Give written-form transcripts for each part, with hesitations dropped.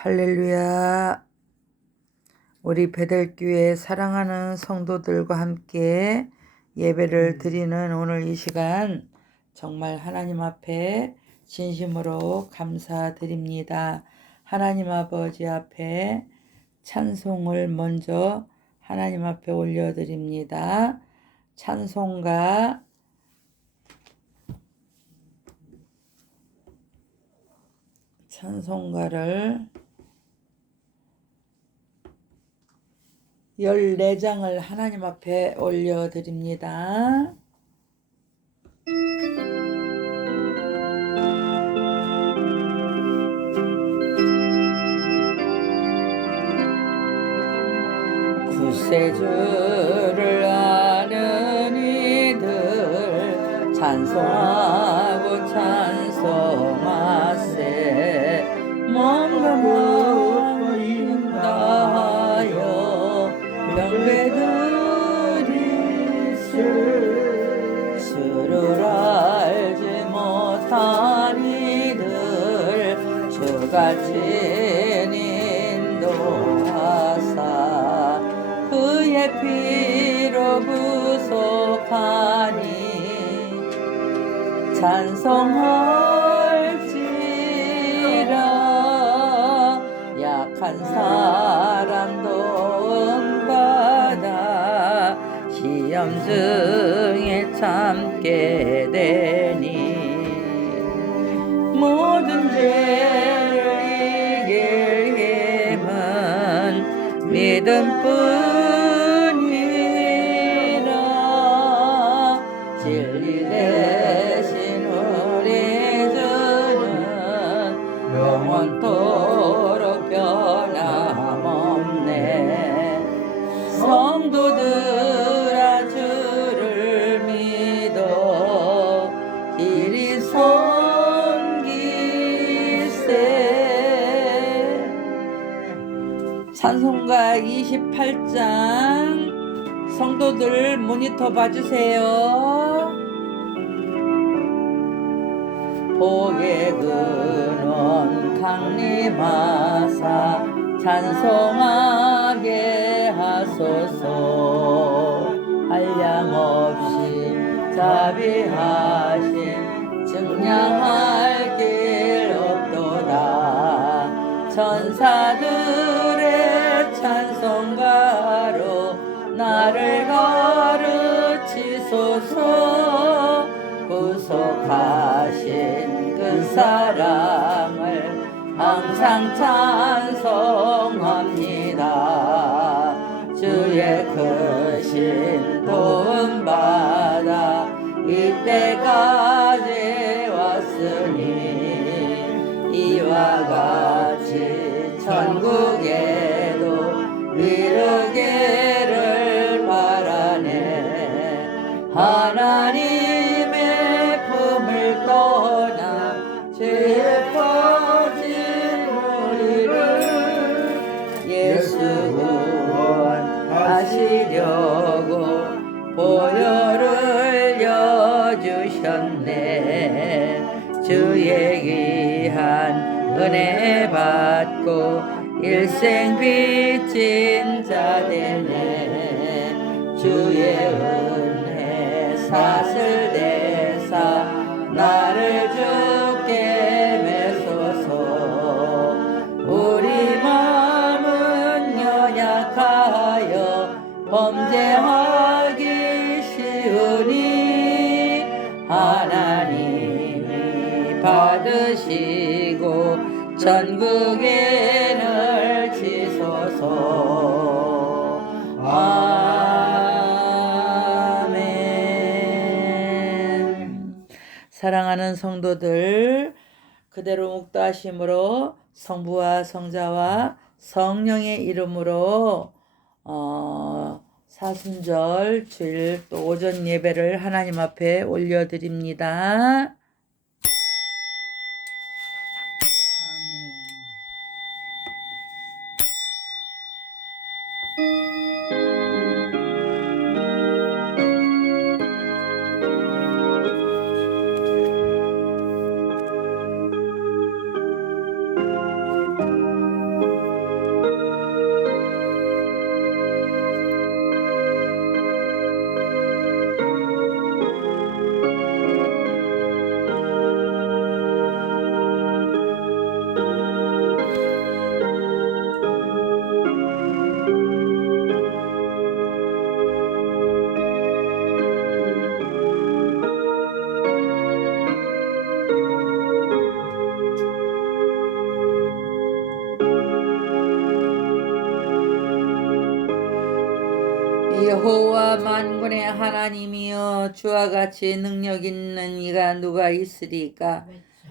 할렐루야. 우리 베델교회 사랑하는 성도들과 함께 예배를 드리는 오늘 이 시간 정말 하나님 앞에 진심으로 감사드립니다. 하나님 아버지 앞에 찬송을 먼저 하나님 앞에 올려드립니다. 찬송가를 14장을 하나님 앞에 올려드립니다. 구세주를 아는 이들 찬송하고 찬송하세. 뭔가 보인다하여 병배들이 수를 알지 못한 이들 주같이 인도하사 그의 피로 구속하니 찬송할지라. 약한 사람도 응받아 시험 중에 참게 되니 모든 죄를 이길 힘은 믿음뿐이라. 진리 대신 우리 주는 영원토록 변함없네. 성도들아 주를 믿어 길이 섬기세. 찬송가 28장 성도들 모니터 봐주세요. 복의 근원 강림하사 찬송하게 하소서. 한량없이 자비하심 증량할 길 없도다. 천사들의 찬송가로 나를 가르치소서. 구속하신 그 사랑을 항상 찬송합니다. 주의 크신 도움받아 이때까지 왔으니 이와 같이 천국에도 이르기를 바라네. 하나님의 품을 떠나 죄에 빠진 우리를 예수 구원하시려고 보혈을 여주셨네. 주의 귀한 은혜 받고 일생 빚진 자 되네. 주의 은혜 사슬 대사 나를 주께 메소서. 우리 마음은 연약하여 범죄하기 쉬우니 하나님이 받으시고 전국에 넣으시소서. 아멘. 사랑하는 성도들, 그대로 묵도하심으로 성부와 성자와 성령의 이름으로 사순절 주일 또 오전 예배를 하나님 앞에 올려드립니다. 여호와 만군의 하나님이여 주와 같이 능력 있는 이가 누가 있으리까.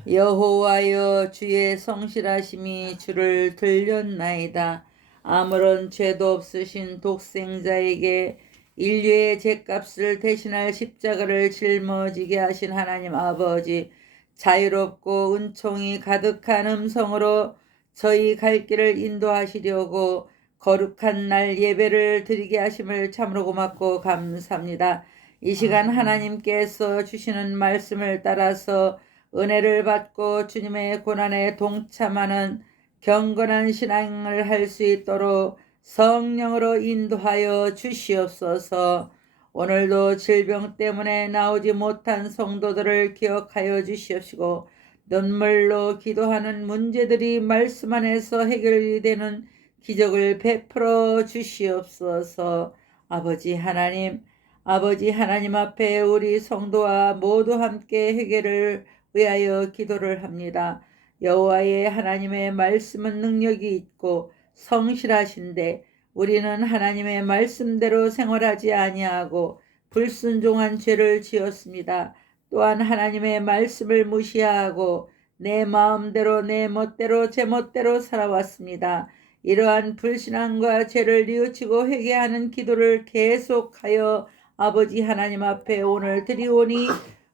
여호와여 주의 성실하심이 주를 들렸나이다. 아무런 죄도 없으신 독생자에게 인류의 죄값을 대신할 십자가를 짊어지게 하신 하나님 아버지, 자유롭고 은총이 가득한 음성으로 저희 갈 길을 인도하시려고 거룩한 날 예배를 드리게 하심을 참으로 고맙고 감사합니다. 이 시간 하나님께서 주시는 말씀을 따라서 은혜를 받고 주님의 고난에 동참하는 경건한 신앙을 할 수 있도록 성령으로 인도하여 주시옵소서. 오늘도 질병 때문에 나오지 못한 성도들을 기억하여 주시옵시고, 눈물로 기도하는 문제들이 말씀 안에서 해결이 되는 기적을 베풀어 주시옵소서. 아버지 하나님 앞에 우리 성도와 모두 함께 회개를 위하여 기도를 합니다. 여호와의 하나님의 말씀은 능력이 있고 성실하신데 우리는 하나님의 말씀대로 생활하지 아니하고 불순종한 죄를 지었습니다. 또한 하나님의 말씀을 무시하고 내 마음대로 내 멋대로 제 멋대로 살아왔습니다. 이러한 불신앙과 죄를 뉘우치고 회개하는 기도를 계속하여 아버지 하나님 앞에 오늘 드리오니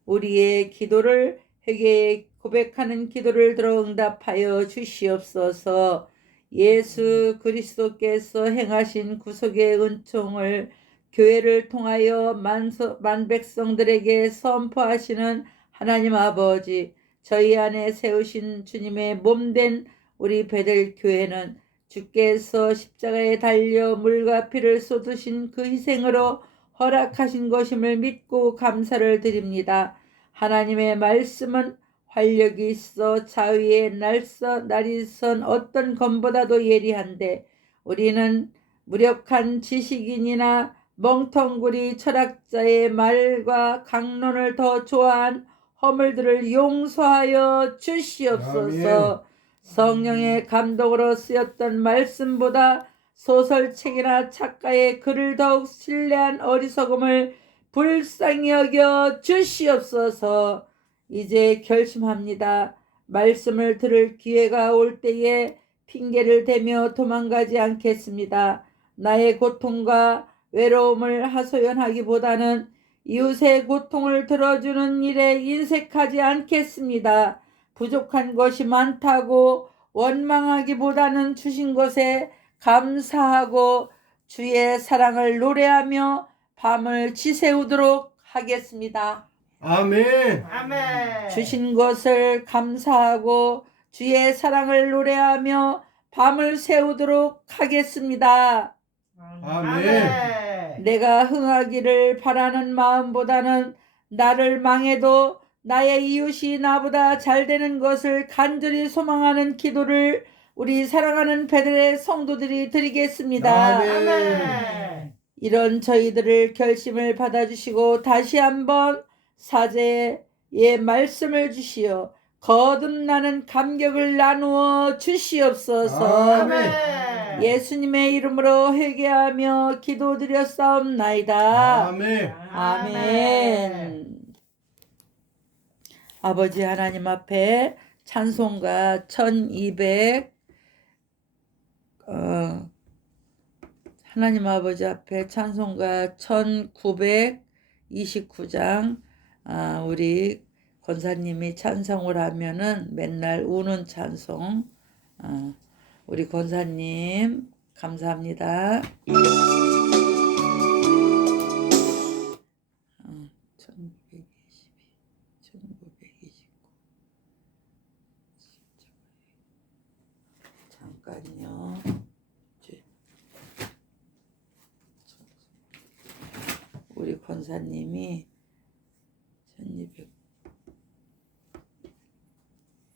우리의 기도를 회개 고백하는 기도를 들어 응답하여 주시옵소서. 예수 그리스도께서 행하신 구속의 은총을 교회를 통하여 만 백성들에게 선포하시는 하나님 아버지, 저희 안에 세우신 주님의 몸된 우리 베델 교회는 주께서 십자가에 달려 물과 피를 쏟으신 그 희생으로 허락하신 것임을 믿고 감사를 드립니다. 하나님의 말씀은 활력이 있어 자위에 날이 선 어떤 검보다도 예리한데 우리는 무력한 지식인이나 멍텅구리 철학자의 말과 강론을 더 좋아한 허물들을 용서하여 주시옵소서. 아멘. 성령의 감동으로 쓰였던 말씀보다 소설책이나 작가의 글을 더욱 신뢰한 어리석음을 불쌍히 여겨 주시옵소서. 이제 결심합니다. 말씀을 들을 기회가 올 때에 핑계를 대며 도망가지 않겠습니다. 나의 고통과 외로움을 하소연하기보다는 이웃의 고통을 들어주는 일에 인색하지 않겠습니다. 부족한 것이 많다고 원망하기보다는 주신 것에 감사하고 주의 사랑을 노래하며 밤을 지새우도록 하겠습니다. 아멘. 아멘. 주신 것을 감사하고 주의 사랑을 노래하며 밤을 새우도록 하겠습니다. 아멘. 내가 흥하기를 바라는 마음보다는 나를 망해도 나의 이웃이 나보다 잘 되는 것을 간절히 소망하는 기도를 우리 사랑하는 베델의 성도들이 드리겠습니다. 아멘. 이런 저희들을 결심을 받아주시고 다시 한번 사제의 말씀을 주시어 거듭나는 감격을 나누어 주시옵소서. 아멘. 예수님의 이름으로 회개하며 기도드렸사옵나이다. 아멘. 아멘. 아버지 하나님 앞에 찬송가 1200 하나님 아버지 앞에 찬송가 1929장 우리 권사님이 찬송을 하면은 맨날 우는 찬송, 우리 권사님 감사합니다. 1929 잠깐요. 우리 권사님이 1200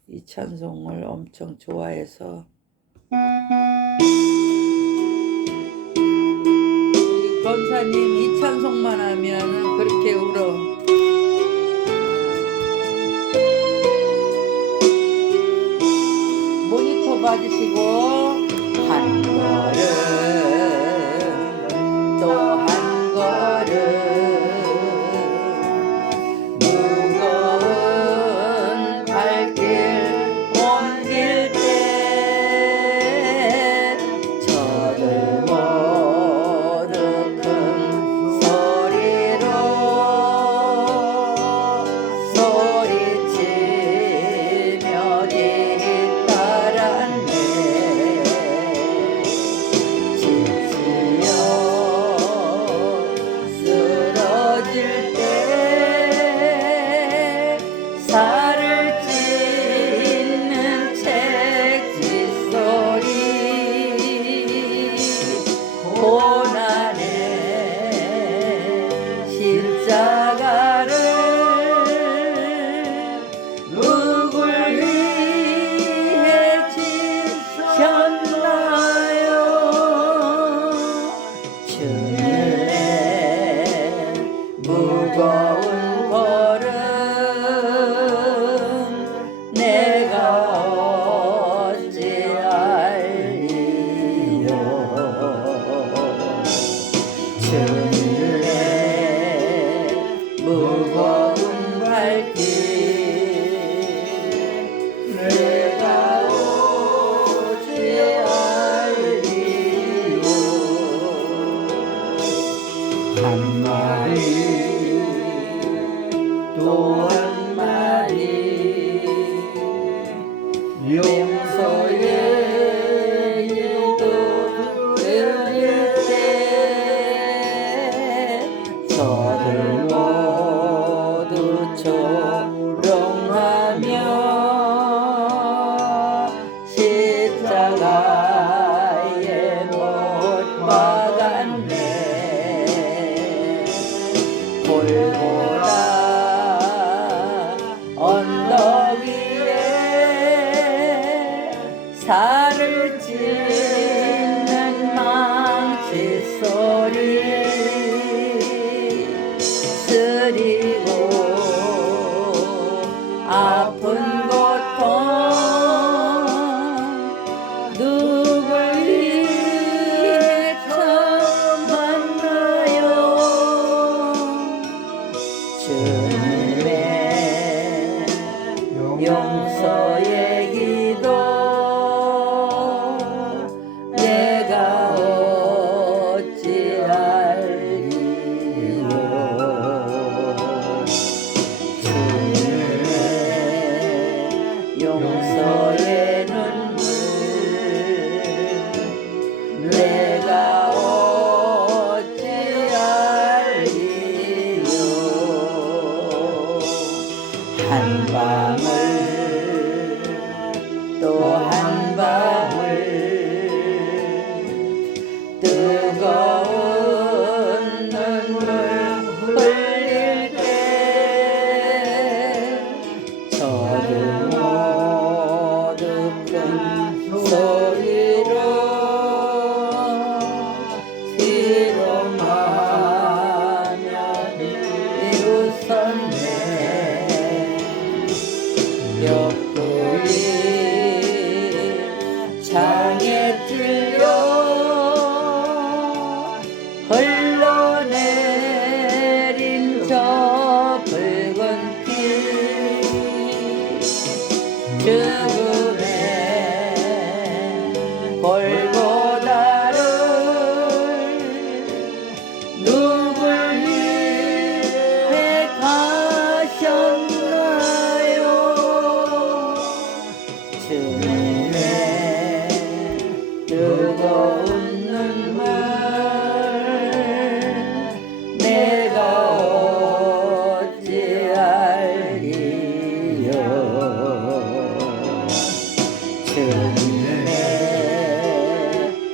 이 찬송을 엄청 좋아해서 우리 권사님 이 찬송만 하면 그렇게 울어. 모니터 받으시고 한 걸음 또 한 옮길 때 저들 모두 큰 소리로 소리치며 뒤따랐네. 지치어 쓰러질 때 살을 찢는 채찍 소리 고난의 십자가를 누굴 위해 지셨나요? 주님의 무거운 걸음 내가 어찌 알리요? 주님의 무거운 발길 내가 어찌 알리요? 한 마리 또 한 마리 용서의 기도 드릴 때 저들 모두 조롱하며 십자가에 못 박았네. 골고다 언덕 위에 살을 찢는 망치 소리 쓰리고 아픈 고통 누굴 위해 참았나요? 주님의 용서의 기도 내가 어찌 알리요? 주님의 용서의 눈물 내가 어찌 알리요? 한 방울 또 한 방울 뜨거운 눈물 흘릴 때 저들 모두 큰 소리로 희롱하며 비웃었네. 옆구리 창에 찔려 흘러내린 저 붉은 피 죽음의 골고다를 누굴 위해 가셨나요? 주님의 뜨거운 눈물 내가 어찌 알리요? 주님의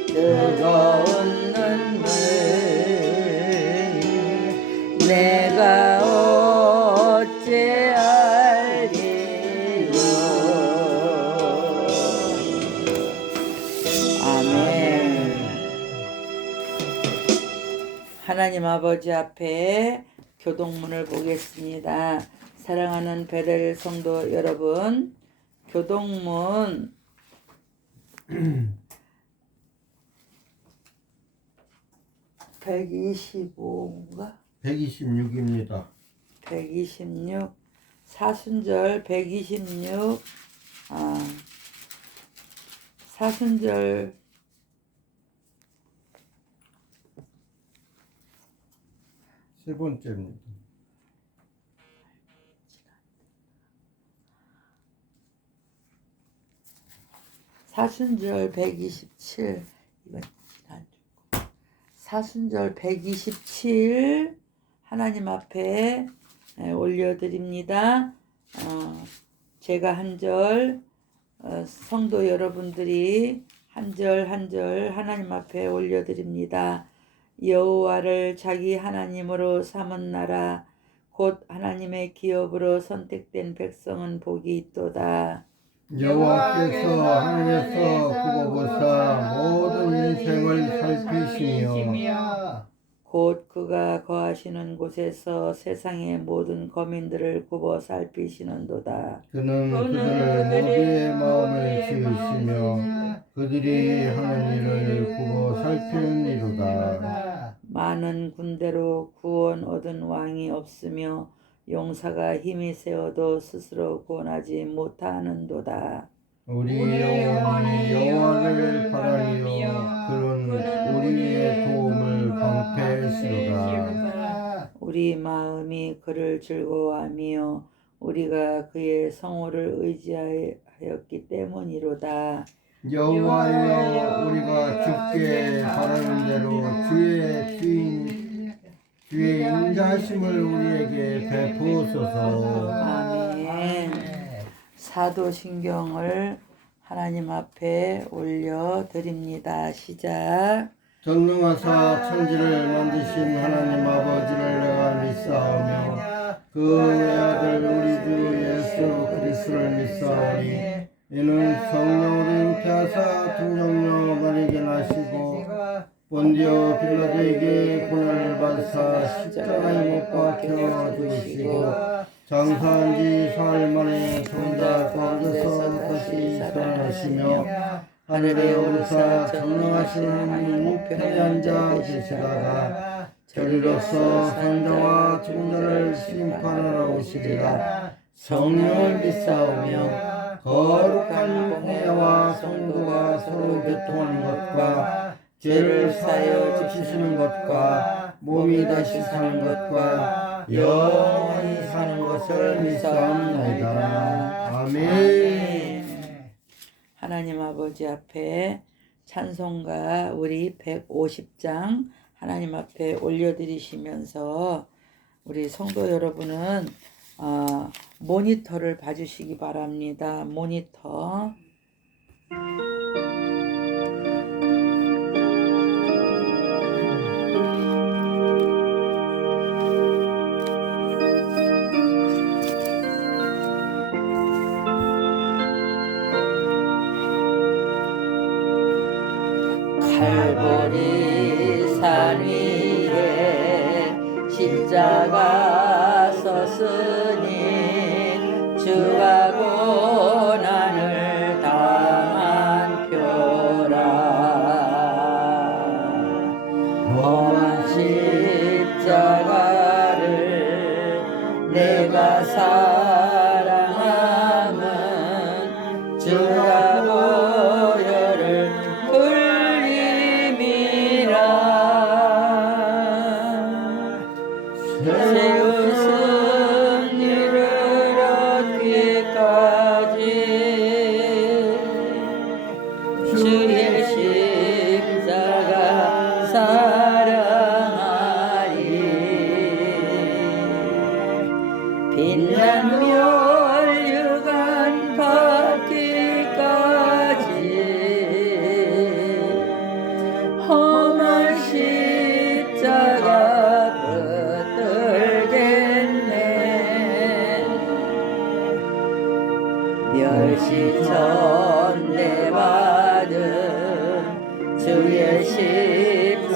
뜨거운 눈물 내가 어찌 알리요? 아멘. 하나님 아버지 앞에 교동문을 보겠습니다. 사랑하는 베델 성도 여러분, 교동문 125인가? 126입니다. 126 사순절 126 사순절 세 번째입니다. 사순절 127 이건 안 좋고 사순절 127 하나님 앞에 올려드립니다. 제가 한 절 성도 여러분들이 한 절 한 절 하나님 앞에 올려드립니다. 여호와를 자기 하나님으로 삼은 나라 곧 하나님의 기업으로 선택된 백성은 복이 있도다. 여호와께서 하늘에서 두고 보사 모든 인생을 살피시며 곧 그가 거하시는 곳에서 세상의 모든 거민들을 굽어 살피시는도다. 그는 그들을 모두의 마음을 지으시며 그들이 하는 일을 굽어 살피느니로다. 많은 군대로 구원 얻은 왕이 없으며 용사가 힘이 세어도 스스로 구원하지 못하는도다. 우리 영혼이 여호와를 바라며 그는 우리의 도움을 방패시로다. 우리 마음이 그를 즐거워하며 우리가 그의 성호를 의지하였기 때문이로다. 여호와여, 우리가 주께 바라는 대로 주의 인자심을 우리에게 베푸소서. 아멘. 사도신경을 하나님 앞에 올려드립니다. 시작. 전능하사 천지를 만드신 하나님 아버지를 내가 믿사오며 그 외아들 우리 주 예수 그리스도를 믿사오니 이는 성령으로 잉태하사 동정녀 마리아에게 나시고 본디오 빌라도에게 고난을 받으사 십자가에 못 박혀 죽으시고 장사한 지 사흘 만에 손자 가운데서 다시 살아나시며 하늘에 오르사 전능하신 하나님 우편에 앉아 계시다가 저리로서 산자와 죽은 자를 심판하러 오시리라. 성령을 믿사오며 거룩한 공회와 성도가 서로 교통하는 것과 죄를 사하여 지키시는 것과 몸이 다시 사는 것과 영원히 사는 것을 믿사옵나이다. 아멘. 하나님 아버지 앞에 찬송가 우리 150장 하나님 앞에 올려드리시면서 우리 성도 여러분은 모니터를 봐주시기 바랍니다. 모니터. 칼보리 산 위에 십자가 섰으니 주가 고난을 당한 표라. 험한 십자가를 내가 사랑함은 주가 보혈을 세운 일을 얻기까지 주의 십자가 사랑하리. 빛나며 유간 받기까지 험한 십자가 멸시천대 받은 주의 십자가에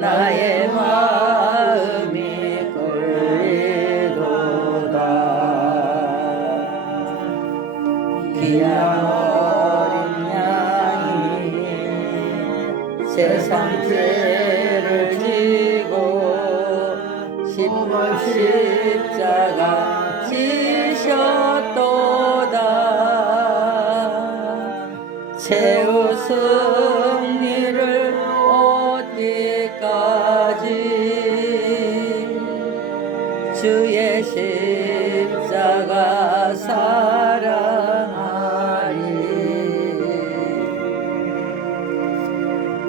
나의 마음이 끌리도다. 귀한 어린 양이 세상 죄를 지고 십자가 최후 승리를 얻기까지 주의 십자가 사랑하리.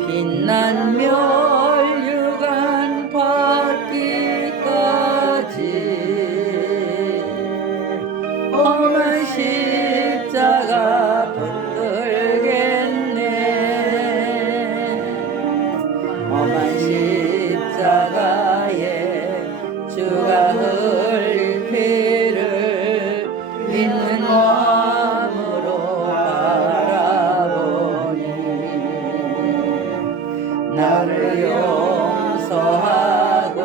빛난 멸류관 받기까지 험한 십자가 붙들겠네. 험한 십자가에 주가 흘린 피를 믿는 마음으로 바라보니 나를 용서하고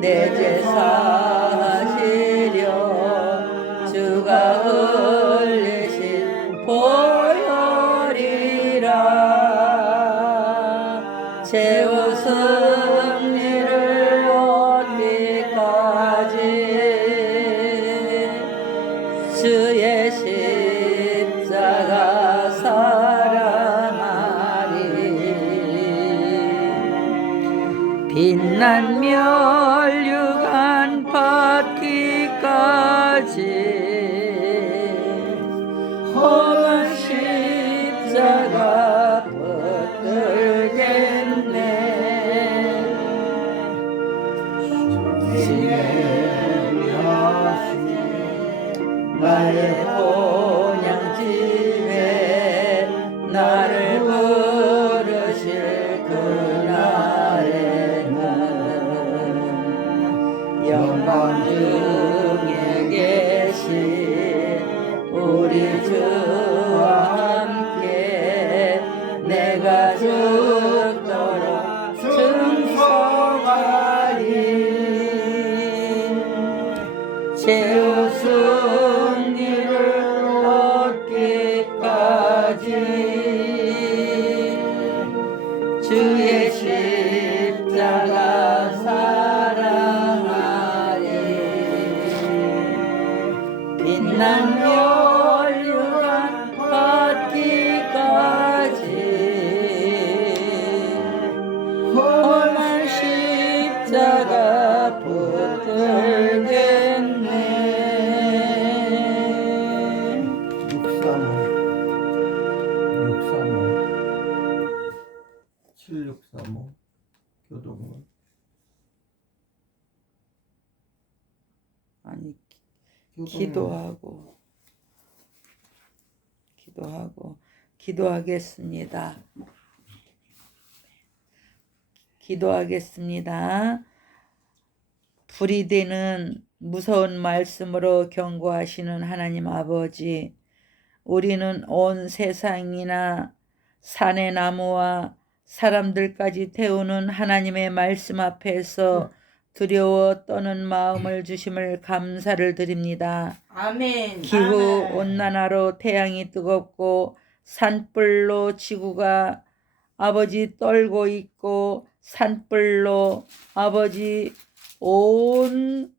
내 죄 사하시려 주가 흘리신 보혈이라. 최후 승리를 얻기까지 주의 십자가 사랑하리. 빛난 멸류관 받기까지 험한 십자가 붙들겠네. 나의 본향집에 나를 부르실 그날에는 영광 중에 계신 우리 주와 함께 내가 죽도록 승소하리. 최후 승리를 얻기까지 주의 십자가 사랑하리. 빛난 멸류관 받기까지 험한 십자가 붙들겠네. 7635 교동문. 아니 교동문. 기도하겠습니다. 기도하겠습니다. 불이 되는 무서운 말씀으로 경고하시는 하나님 아버지, 우리는 온 세상이나 산의 나무와 사람들까지 태우는 하나님의 말씀 앞에서 두려워 떠는 마음을 주심을 감사를 드립니다. 아멘. 기후 아멘. 온난화로 태양이 뜨겁고 산불로 지구가 아버지 떨고 있고 산불로 아버지 온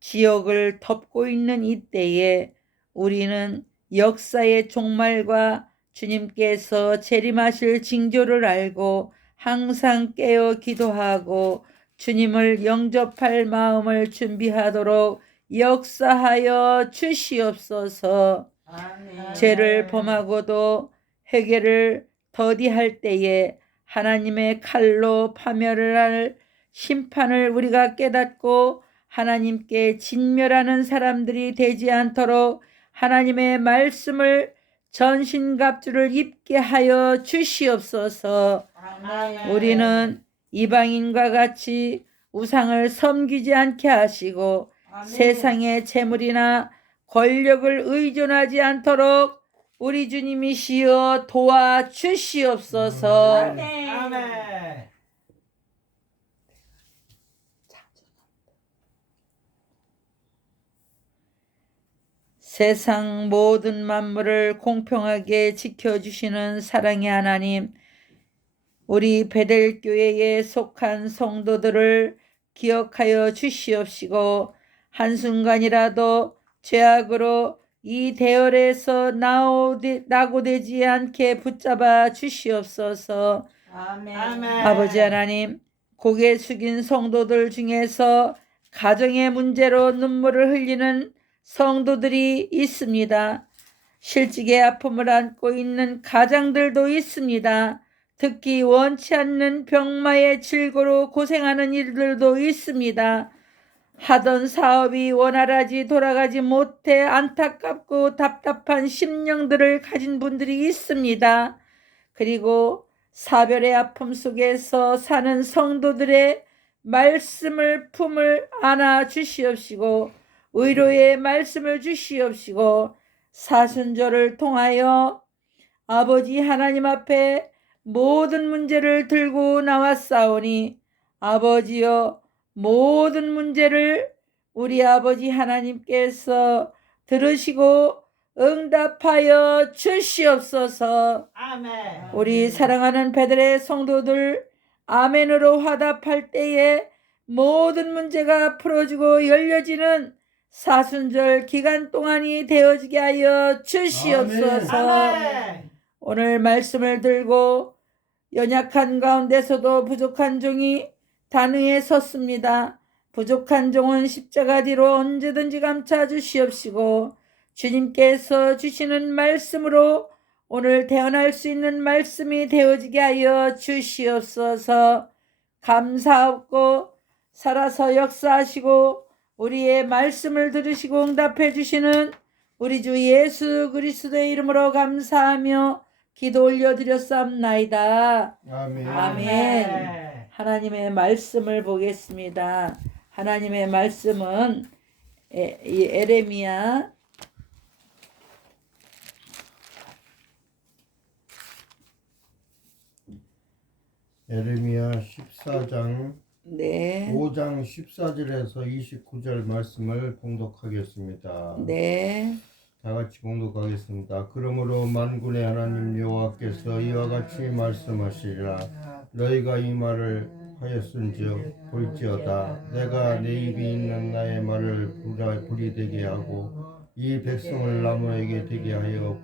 지역을 덮고 있는 이때에 우리는 역사의 종말과 주님께서 재림하실 징조를 알고 항상 깨어 기도하고 주님을 영접할 마음을 준비하도록 역사하여 주시옵소서. 아멘. 죄를 범하고도 회개를 더디할 때에 하나님의 칼로 파멸을 할 심판을 우리가 깨닫고 하나님께 진멸하는 사람들이 되지 않도록 하나님의 말씀을 전신갑주를 입게 하여 주시옵소서. 아멘. 우리는 이방인과 같이 우상을 섬기지 않게 하시고 아멘. 세상의 재물이나 권력을 의존하지 않도록 우리 주님이시여 도와주시옵소서. 아멘. 아멘. 세상 모든 만물을 공평하게 지켜주시는 사랑의 하나님, 우리 베델교회에 속한 성도들을 기억하여 주시옵시고 한순간이라도 죄악으로 이 대열에서 낙오되지 않게 붙잡아 주시옵소서. 아멘. 아버지 하나님, 고개 숙인 성도들 중에서 가정의 문제로 눈물을 흘리는 성도들이 있습니다. 실직의 아픔을 안고 있는 가장들도 있습니다. 특히 원치 않는 병마의 질고로 고생하는 이들도 있습니다. 하던 사업이 원활하지 돌아가지 못해 안타깝고 답답한 심령들을 가진 분들이 있습니다. 그리고 사별의 아픔 속에서 사는 성도들의 말씀을 품을 안아 주시옵시고 의로의 말씀을 주시옵시고 사순절을 통하여 아버지 하나님 앞에 모든 문제를 들고 나왔사오니 아버지여 모든 문제를 우리 아버지 하나님께서 들으시고 응답하여 주시옵소서. 아멘. 우리 사랑하는 베들레 성도들 아멘으로 화답할 때에 모든 문제가 풀어지고 열려지는 사순절 기간 동안이 되어지게 하여 주시옵소서. 아멘. 오늘 말씀을 들고 연약한 가운데서도 부족한 종이 단위에 섰습니다. 부족한 종은 십자가 뒤로 언제든지 감싸 주시옵시고 주님께서 주시는 말씀으로 오늘 태어날 수 있는 말씀이 되어지게 하여 주시옵소서. 감사하고 살아서 역사하시고 우리의 말씀을 들으시고 응답해 주시는 우리 주 예수 그리스도의 이름으로 감사하며 기도 올려드렸사옵나이다. 아멘. 아멘. 하나님의 말씀을 보겠습니다. 하나님의 말씀은 에레미야 14장 네. 5장 14절에서 29절 말씀을 봉독하겠습니다. 네. 다 같이 봉독하겠습니다. 그러므로 만군의 하나님 여호와께서 이와 같이 말씀하시리라. 너희가 이 말을 하였은즉 볼지어다. 내가 내 입이 있는 나의 말을 불이 되게 하고 이 백성을 나무에게 되게 하여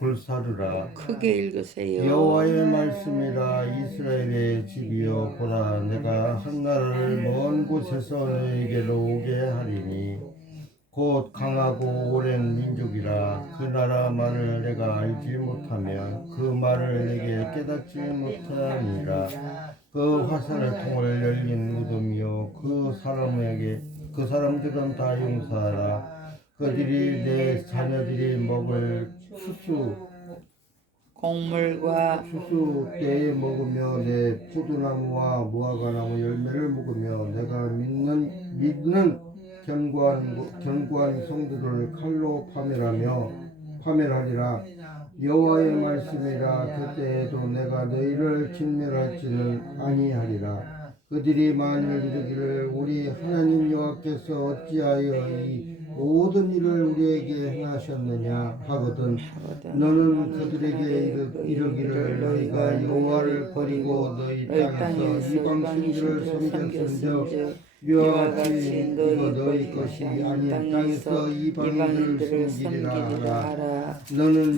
불사르라. 크게 읽으세요. 여호와의 말씀이라. 이스라엘의 집이여 보라, 내가 한 나라를 먼 곳에서 너희에게로 오게 하리니 곧 강하고 오랜 민족이라. 그 나라 말을 내가 알지 못하면 그 말을 내게 깨닫지 못하니라. 그 화살의 통을 열린 무덤이요 그 사람들은 다 용사하라. 그들이 내 자녀들이 먹을 곡물과 추수 때에 먹으며 내 포도나무와 무화과나무 열매를 먹으며 내가 믿는 견고한 성도를 칼로 파멸하리라. 여호와의 말씀이라. 그때에도 내가 너희를 진멸할지는 아니하리라. 그들이 만일 이르기를 우리 하나님 여호와께서 어찌하여 이 모든 일을 우리에게 행하셨느냐 하거든 너는 그들에게 이르기를 너희가 여호와를 버리고 너희 땅에서 이방 신들을 섬겼은즉 이와 같이 이거 너희 것이 아닌 땅에서 이방인들을 섬기리라 하라. 너는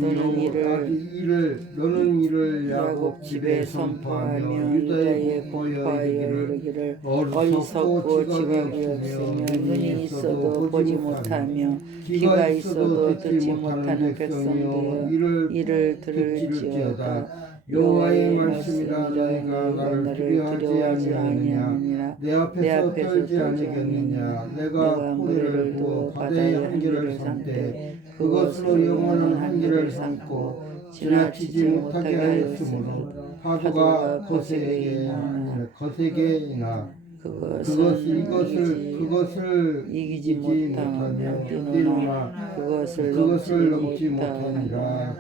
이를 야곱 집에 선포하며 유다에 공포하여 이르기를 어리석고 지각이 없으며 눈이 있어도 보지 못하며 귀가 있어도 듣지 못하는 백성들여 이를 들을지어다. 여호와의 말씀이라. 너희가 나를 두려워하지 아니하느냐 내 앞에서 떨지 않으겠느냐. 내가 고래를 부어 바다의 한계를 삼되 그것으로 영원한 한계를 삼고 지나치지 못하게 하였으므로 파도가 거세게 이나 그것을 이기지 못하며 뛰노나 그것을 넘지 못하니라.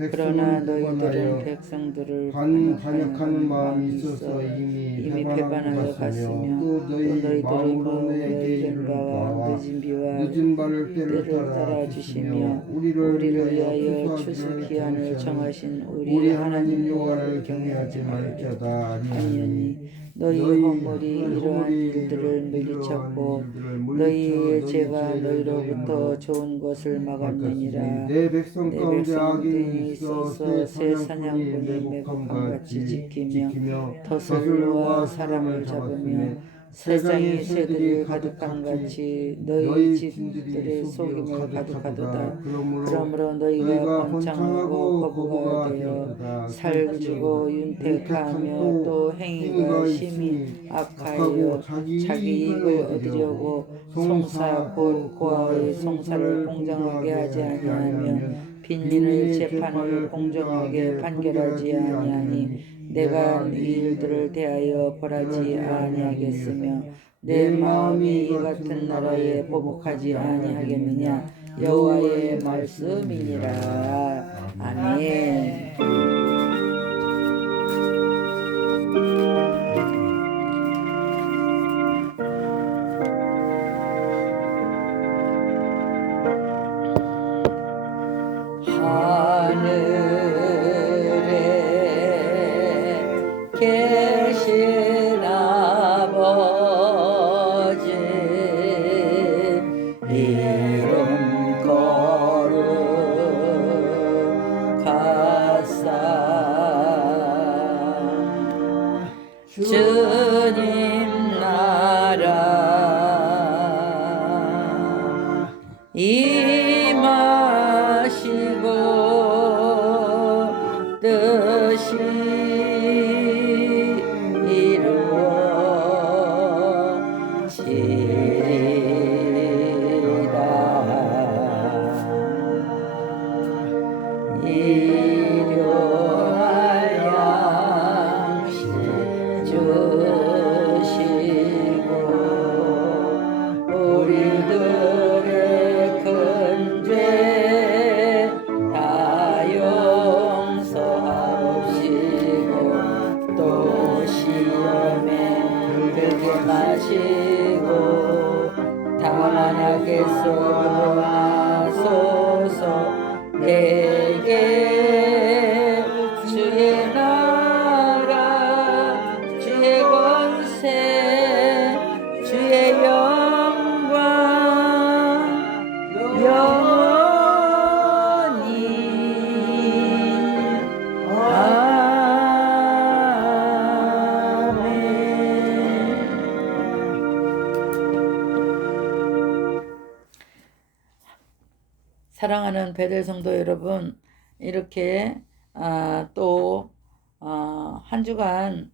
그러나 너희들은 백성들을 반역하는 마음이 있어서 이미 배반하여 갔으며 또 너희들의 마음으로 이른 바와 늦은 바를 때를 따라 주시며 우리를 위하여 추수 기한을 정하신 우리 하나님 여호와를 경외하지 말지어다. 아니하니 너희 허물이 이러한 일들을 물리쳤고 너희의 죄가 너희로부터 좋은 것을 막았느니라. 내 백성 내 가운데 백성 악인이 등이 있어 새 사냥꾼이 매복함같이 지키며 덫을로와 사람을 잡으며 세상에 새들이 가득함 같이 너희 집들의 속임을 가득하도다. 그러므로 너희가 번창하고 거부가 되어 살구고 윤택하며 또 행위가 심히 악하여 자기 이익을 얻으려고 송사 곧 고아의 송사를 공정하게 하지 아니하며 빈민의 재판을 공정하게 판결하지 아니하니 내가 이 일들을 대하여 벌하지 아니하겠으며 내 마음이 이 같은 나라에 보복하지 아니하겠느냐. 여호와의 말씀이니라. 아멘. 하늘에 계신 아버지 이름 거룩하사 주님 나라 임하시고 뜻이 이루어지리라. 일용할 양식 주시고 우리들의 큰 죄 다 용서하옵시고 또 시험에 들게 마시고 다만 악에서 구하소서. 내게 주의 나라 주의 권세 주의 영광 영원히 아멘. 사랑하는 베델 성도 여러분, 이렇게 또 한 주간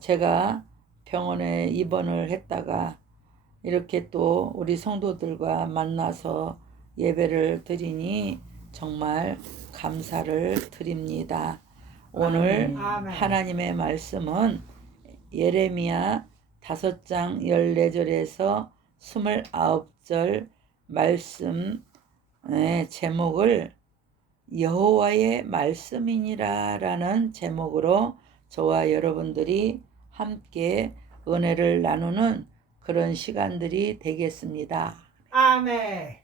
제가 병원에 입원을 했다가 이렇게 또 우리 성도들과 만나서 예배를 드리니 정말 감사를 드립니다. 오늘 하나님의 말씀은 예레미야 5장 14절에서 29절 말씀 제목을 여호와의 말씀이니라 라는 제목으로 저와 여러분들이 함께 은혜를 나누는 그런 시간들이 되겠습니다. 아멘.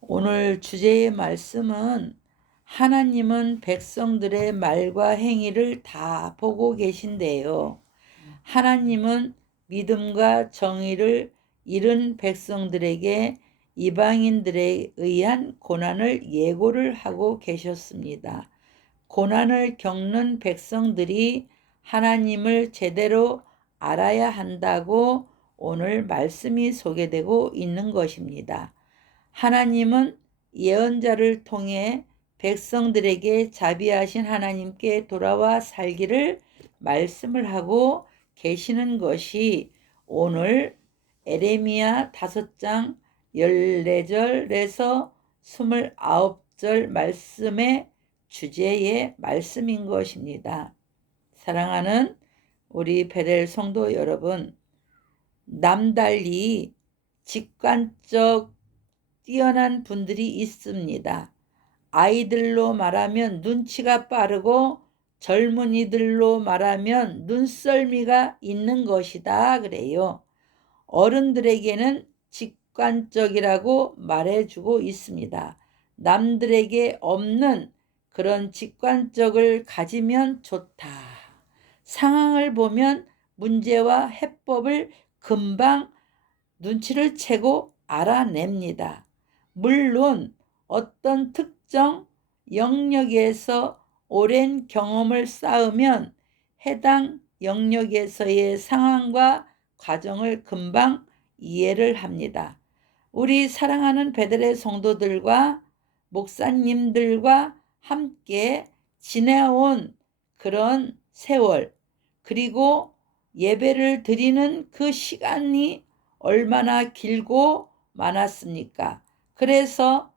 오늘 주제의 말씀은 하나님은 백성들의 말과 행위를 다 보고 계신데요. 하나님은 믿음과 정의를 잃은 백성들에게 이방인들에 의한 고난을 예고를 하고 계셨습니다. 고난을 겪는 백성들이 하나님을 제대로 알아야 한다고 오늘 말씀이 소개되고 있는 것입니다. 하나님은 예언자를 통해 백성들에게 자비하신 하나님께 돌아와 살기를 말씀을 하고 계시는 것이 오늘 예레미야 5장 14절에서 29절 말씀의 주제의 말씀인 것입니다. 사랑하는 우리 베델 성도 여러분, 남달리 직관적 뛰어난 분들이 있습니다. 아이들로 말하면 눈치가 빠르고 젊은이들로 말하면 눈썰미가 있는 것이다 그래요. 어른들에게는 직관적이라고 말해주고 있습니다. 남들에게 없는 그런 직관적을 가지면 좋다. 상황을 보면 문제와 해법을 금방 눈치를 채고 알아냅니다. 물론 어떤 특정 영역에서 오랜 경험을 쌓으면 해당 영역에서의 상황과 과정을 금방 이해를 합니다. 우리 사랑하는 베들레 성도들과 목사님들과 함께 지내온 그런 세월, 그리고 예배를 드리는 그 시간이 얼마나 길고 많았습니까? 그래서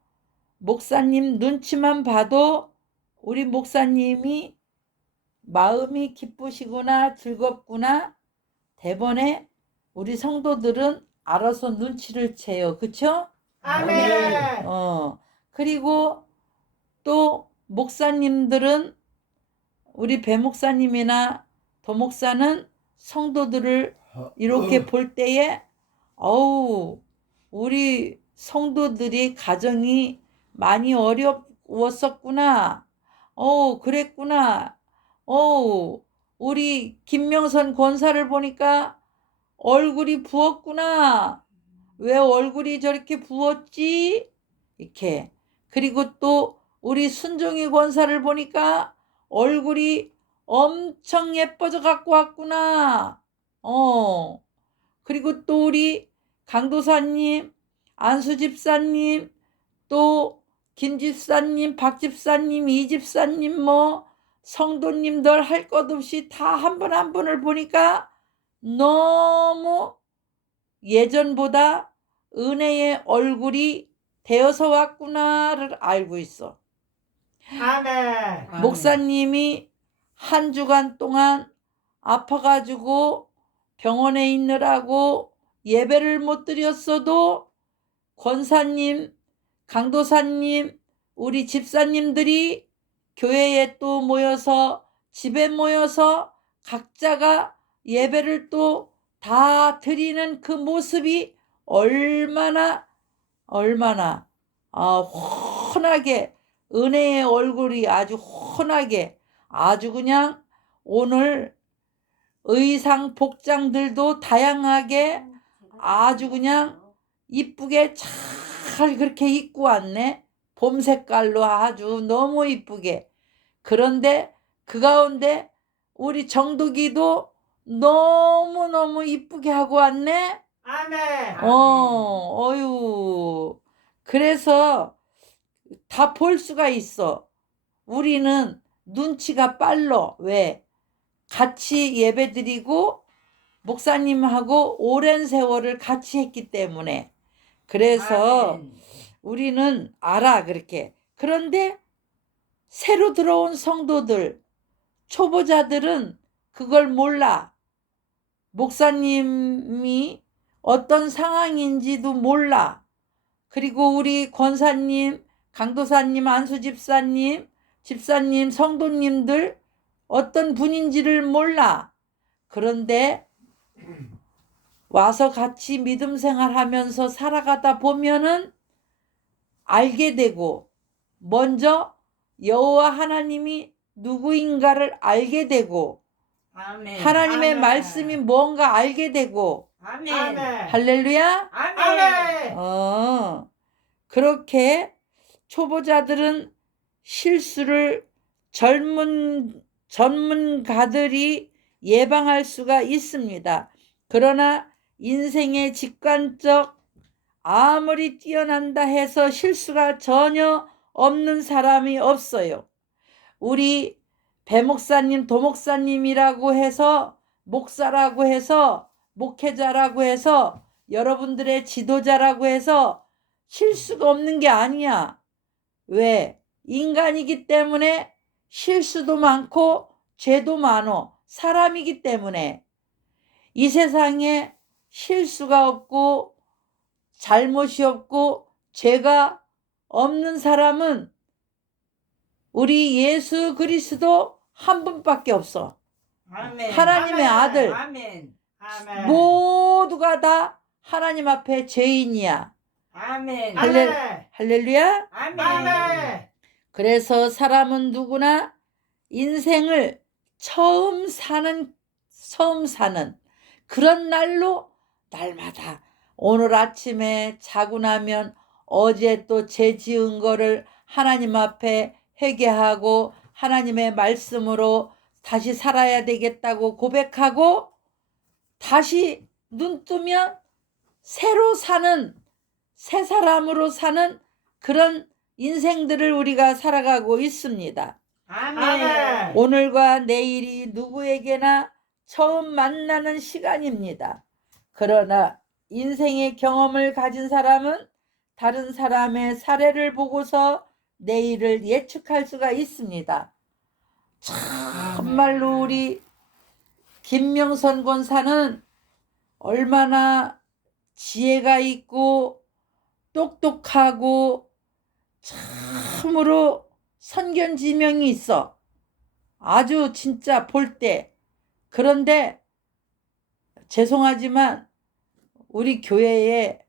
목사님 눈치만 봐도 우리 목사님이 마음이 기쁘시구나, 즐겁구나, 대번에 우리 성도들은 알아서 눈치를 채요. 그쵸? 아멘. 그리고 또 목사님들은, 우리 배 목사님이나 도 목사는 성도들을 이렇게 볼 때에 우리 성도들이 가정이 많이 어려웠었구나. 그랬구나. 우리 김명선 권사를 보니까 얼굴이 부었구나. 왜 얼굴이 저렇게 부었지? 이렇게. 그리고 또 우리 순종이 권사를 보니까 얼굴이 엄청 예뻐져 갖고 왔구나. 그리고 또 우리 강도사님, 안수 집사님, 또 김 집사님, 박 집사님, 이 집사님, 성도님들 할 것 없이 다 한 분 한 분을 보니까 너무 예전보다 은혜의 얼굴이 되어서 왔구나를 알고 있어. 아멘. 목사님이 한 주간 동안 아파가지고 병원에 있느라고 예배를 못 드렸어도 권사님, 강도사님, 우리 집사님들이 교회에 또 모여서, 집에 모여서 각자가 예배를 또 다 드리는 그 모습이 얼마나 환하게, 은혜의 얼굴이 아주 환하게, 아주 그냥 오늘 의상 복장들도 다양하게 아주 그냥 이쁘게 잘 그렇게 입고 왔네. 봄 색깔로 아주 너무 이쁘게. 그런데 그 가운데 우리 정독이도 너무너무 이쁘게 하고 왔네. 아멘. 어유. 그래서 다 볼 수가 있어. 우리는 눈치가 빨라. 왜? 같이 예배드리고 목사님하고 오랜 세월을 같이 했기 때문에. 그래서 아멘. 우리는 알아, 그렇게. 그런데 새로 들어온 성도들, 초보자들은 그걸 몰라. 목사님이 어떤 상황인지도 몰라. 그리고 우리 권사님, 강도사님, 안수집사님, 집사님, 성도님들 어떤 분인지를 몰라. 그런데 와서 같이 믿음 생활하면서 살아가다 보면은 알게 되고, 먼저 여호와 하나님이 누구인가를 알게 되고, 아멘. 하나님의 아멘. 말씀이 뭔가 알게 되고. 아멘. 할렐루야. 아멘. 그렇게 초보자들은 실수를 전문가들이 예방할 수가 있습니다. 그러나 인생의 직관적, 아무리 뛰어난다 해서 실수가 전혀 없는 사람이 없어요. 우리 배 목사님, 도 목사님이라고 해서, 목사라고 해서, 목회자라고 해서, 여러분들의 지도자라고 해서 실수가 없는 게 아니야. 왜? 인간이기 때문에 실수도 많고 죄도 많어. 사람이기 때문에. 이 세상에 실수가 없고 잘못이 없고 죄가 없는 사람은 우리 예수 그리스도 한 분밖에 없어. 아멘. 하나님의 아들. 아멘. 아멘. 모두가 다 하나님 앞에 죄인이야. 아멘. 할렐루야. 아멘. 그래서 사람은 누구나 인생을 처음 사는 그런 날로 날마다 오늘 아침에 자고 나면 어제 또 죄 지은 거를 하나님 앞에 회개하고 하나님의 말씀으로 다시 살아야 되겠다고 고백하고 다시 눈 뜨면 새로 사는 새 사람으로 사는 그런 인생들을 우리가 살아가고 있습니다. 아멘. 오늘과 내일이 누구에게나 처음 만나는 시간입니다. 그러나 인생의 경험을 가진 사람은 다른 사람의 사례를 보고서 내일을 예측할 수가 있습니다. 참말로 우리 김명선 권사는 얼마나 지혜가 있고 똑똑하고 참으로 선견지명이 있어. 아주 진짜 볼 때. 그런데 죄송하지만 우리 교회의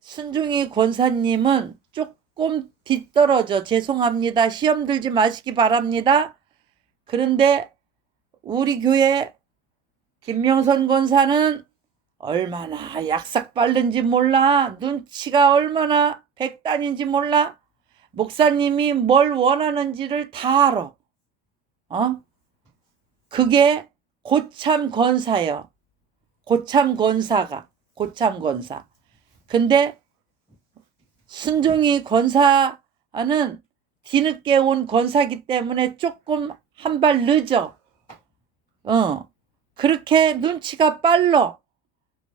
순종이 권사님은 조금 뒤떨어져. 죄송합니다. 시험 들지 마시기 바랍니다. 그런데 우리 교회 김명선 권사는 얼마나 약삭 빠른지 몰라. 눈치가 얼마나 백단인지 몰라. 목사님이 뭘 원하는지를 다 알아. 그게 고참 권사예요. 고참 권사. 근데 순종이 권사는 뒤늦게 온 권사기 때문에 조금 한 발 늦어. 그렇게 눈치가 빨라.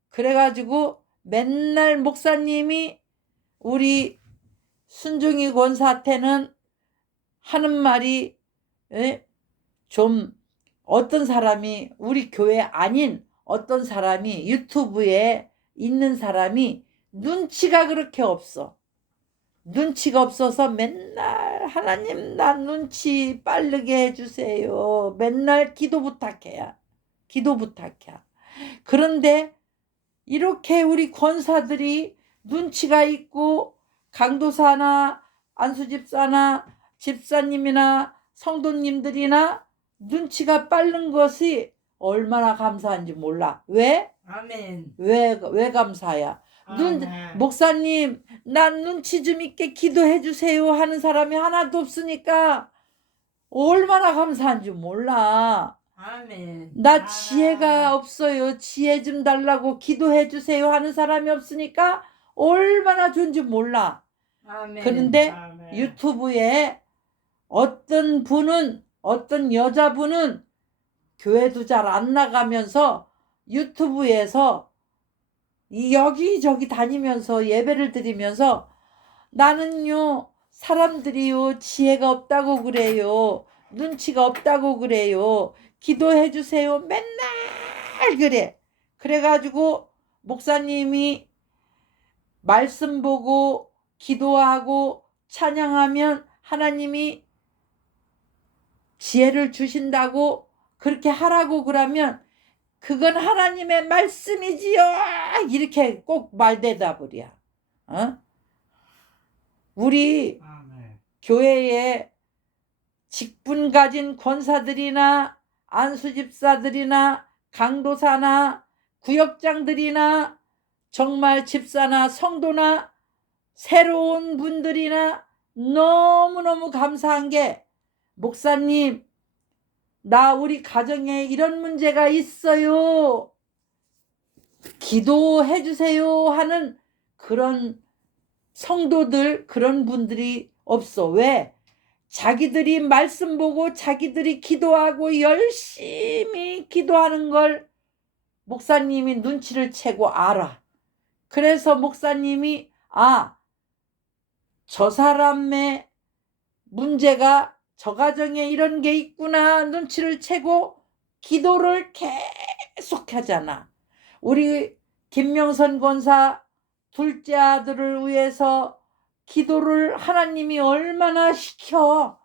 그래가지고 맨날 목사님이 우리 순종이 권사한테는 하는 말이 좀 어떤 사람이 우리 교회 아닌 어떤 사람이 유튜브에 있는 사람이 눈치가 그렇게 없어. 눈치가 없어서 맨날 하나님 나 눈치 빠르게 해주세요. 맨날 기도 부탁해. 그런데 이렇게 우리 권사들이 눈치가 있고 강도사나 안수집사나 집사님이나 성도님들이나 눈치가 빠른 것이 얼마나 감사한지 몰라. 왜? 아멘. 왜 감사야? 아멘. 목사님 난 눈치 좀 있게 기도해 주세요 하는 사람이 하나도 없으니까 얼마나 감사한지 몰라. 아멘. 나 지혜가 없어요. 지혜 좀 달라고 기도해 주세요 하는 사람이 없으니까 얼마나 좋은지 몰라. 아멘. 그런데 아멘. 유튜브에 어떤 여자분은 교회도 잘 안 나가면서 유튜브에서 여기저기 다니면서 예배를 드리면서 나는요 사람들이요 지혜가 없다고 그래요. 눈치가 없다고 그래요. 기도해 주세요. 맨날 그래. 그래가지고 목사님이 말씀 보고 기도하고 찬양하면 하나님이 지혜를 주신다고 그렇게 하라고 그러면 그건 하나님의 말씀이지요. 이렇게 꼭 말대답을이야. 우리 아멘. 교회에 직분 가진 권사들이나 안수집사들이나 강도사나 구역장들이나 정말 집사나 성도나 새로운 분들이나 너무너무 감사한 게 목사님 나 우리 가정에 이런 문제가 있어요. 기도해 주세요 하는 그런 성도들 그런 분들이 없어. 왜? 자기들이 말씀 보고 자기들이 기도하고 열심히 기도하는 걸 목사님이 눈치를 채고 알아. 그래서 목사님이 저 사람의 문제가 저 가정에 이런 게 있구나 눈치를 채고 기도를 계속 하잖아. 우리 김명선 권사 둘째 아들을 위해서 기도를 하나님이 얼마나 시켜.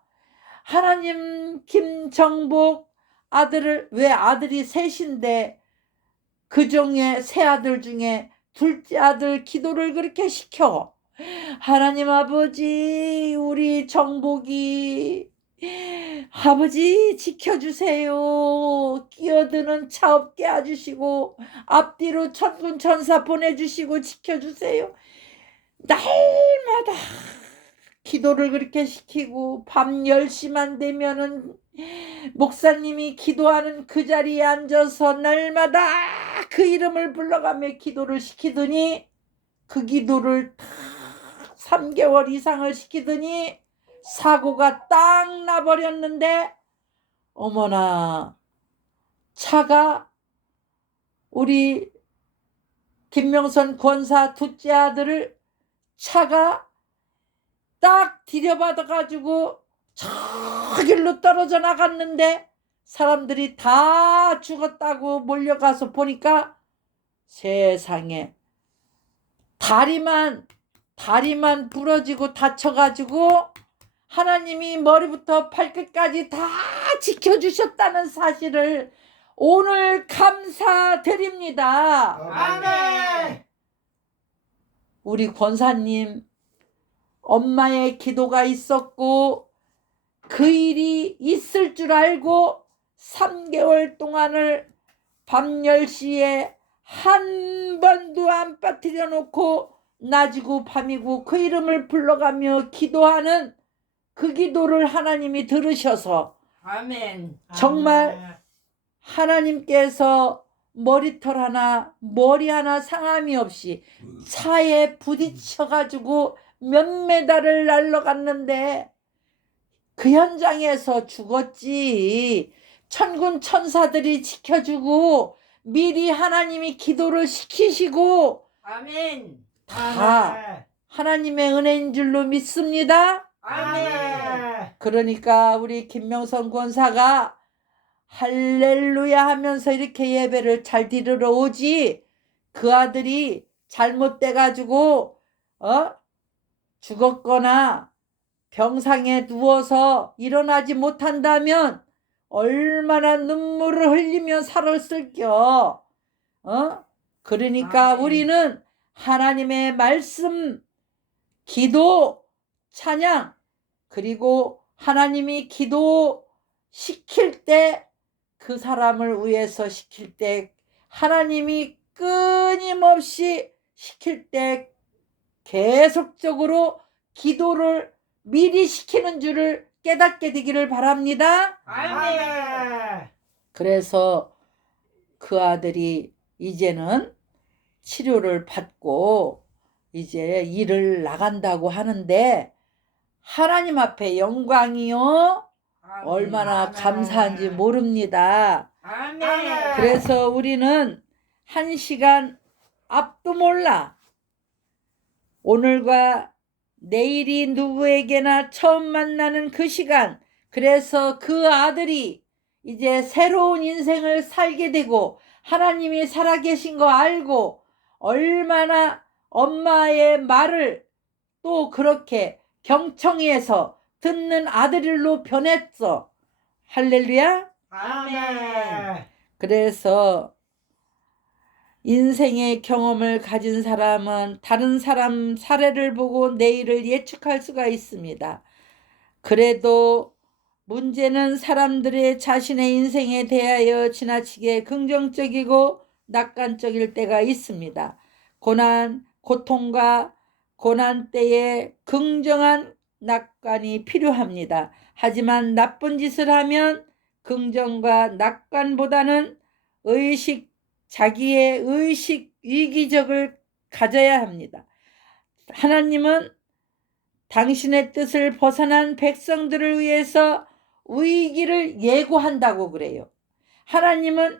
하나님 김정복 아들을 왜 아들이 셋인데 그중에 세 아들 중에 둘째 아들 기도를 그렇게 시켜. 하나님 아버지 우리 정복이 아버지 지켜주세요. 끼어드는 차 없게 해주시고 앞뒤로 천군 천사 보내주시고 지켜주세요. 날마다 기도를 그렇게 시키고 밤 10시만 되면은 목사님이 기도하는 그 자리에 앉아서 날마다 그 이름을 불러가며 기도를 시키더니 그 기도를 다 3개월 이상을 시키더니 사고가 딱 나버렸는데 어머나 차가 우리 김명선 권사 둘째 아들을 차가 딱 들여받아가지고 저 길로 떨어져 나갔는데 사람들이 다 죽었다고 몰려가서 보니까 세상에 다리만 부러지고 다쳐가지고 하나님이 머리부터 발끝까지 다 지켜주셨다는 사실을 오늘 감사드립니다. 아멘. 우리 권사님 엄마의 기도가 있었고 그 일이 있을 줄 알고 3개월 동안을 밤 10시에 한 번도 안 빠뜨려 놓고 낮이고 밤이고 그 이름을 불러가며 기도하는 그 기도를 하나님이 들으셔서 아멘. 정말 하나님께서 머리털 하나 머리 하나 상함이 없이 차에 부딪혀가지고 몇 메달을 날아갔는데 그 현장에서 죽었지. 천군 천사들이 지켜주고 미리 하나님이 기도를 시키시고 아멘. 다 하나님의 은혜인 줄로 믿습니다. 아멘. 그러니까 우리 김명선 권사가 할렐루야 하면서 이렇게 예배를 잘 드리러 오지 그 아들이 잘못돼가지고 죽었거나 병상에 누워서 일어나지 못한다면 얼마나 눈물을 흘리며 살았을겨. 그러니까 아멘. 우리는 하나님의 말씀, 기도, 찬양, 그리고 하나님이 기도 시킬 때 그 사람을 위해서 시킬 때 하나님이 끊임없이 시킬 때 계속적으로 기도를 미리 시키는 줄을 깨닫게 되기를 바랍니다. 아멘. 그래서 그 아들이 이제는 치료를 받고 이제 일을 나간다고 하는데 하나님 앞에 영광이요 얼마나 감사한지 모릅니다. 아멘. 그래서 우리는 1시간 앞도 몰라. 오늘과 내일이 누구에게나 처음 만나는 그 시간. 그래서 그 아들이 이제 새로운 인생을 살게 되고 하나님이 살아계신 거 알고 얼마나 엄마의 말을 또 그렇게 경청해서 듣는 아들로 변했어. 할렐루야. 아멘. 그래서 인생의 경험을 가진 사람은 다른 사람 사례를 보고 내일을 예측할 수가 있습니다. 그래도 문제는 사람들의 자신의 인생에 대하여 지나치게 긍정적이고 낙관적일 때가 있습니다. 고난, 고통과 고난 때에 긍정한 낙관이 필요합니다. 하지만 나쁜 짓을 하면 긍정과 낙관보다는 자기의 의식 위기적을 가져야 합니다. 하나님은 당신의 뜻을 벗어난 백성들을 위해서 위기를 예고한다고 그래요. 하나님은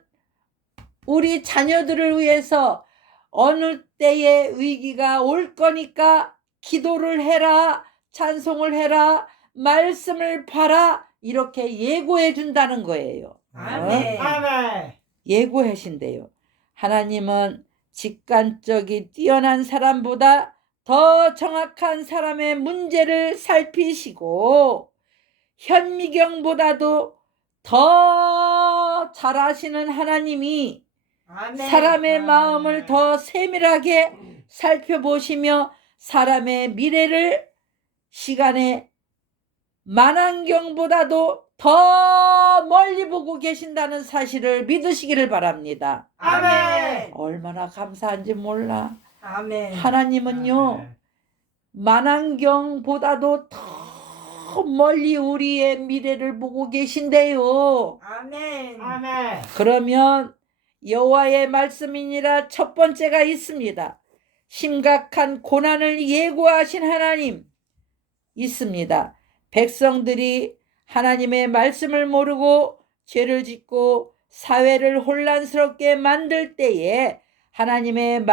우리 자녀들을 위해서 어느 때에 위기가 올 거니까 기도를 해라, 찬송을 해라, 말씀을 봐라 이렇게 예고해 준다는 거예요. 아멘. 아멘. 예고하신대요. 하나님은 직관적이 뛰어난 사람보다 더 정확한 사람의 문제를 살피시고 현미경보다도 더 잘 아시는 하나님이 아멘. 사람의 아멘. 마음을 더 세밀하게 살펴보시며 사람의 미래를 시간에 만안경보다도 더 멀리 보고 계신다는 사실을 믿으시기를 바랍니다. 아멘. 얼마나 감사한지 몰라. 아멘. 하나님은요, 만안경보다도 더 멀리 우리의 미래를 보고 계신데요. 아멘. 아멘. 그러면 여호와의 말씀이니라 첫 번째가 있습니다. 심각한 고난을 예고하신 하나님 있습니다. 백성들이 하나님의 말씀을 모르고 죄를 짓고 사회를 혼란스럽게 만들 때에 하나님의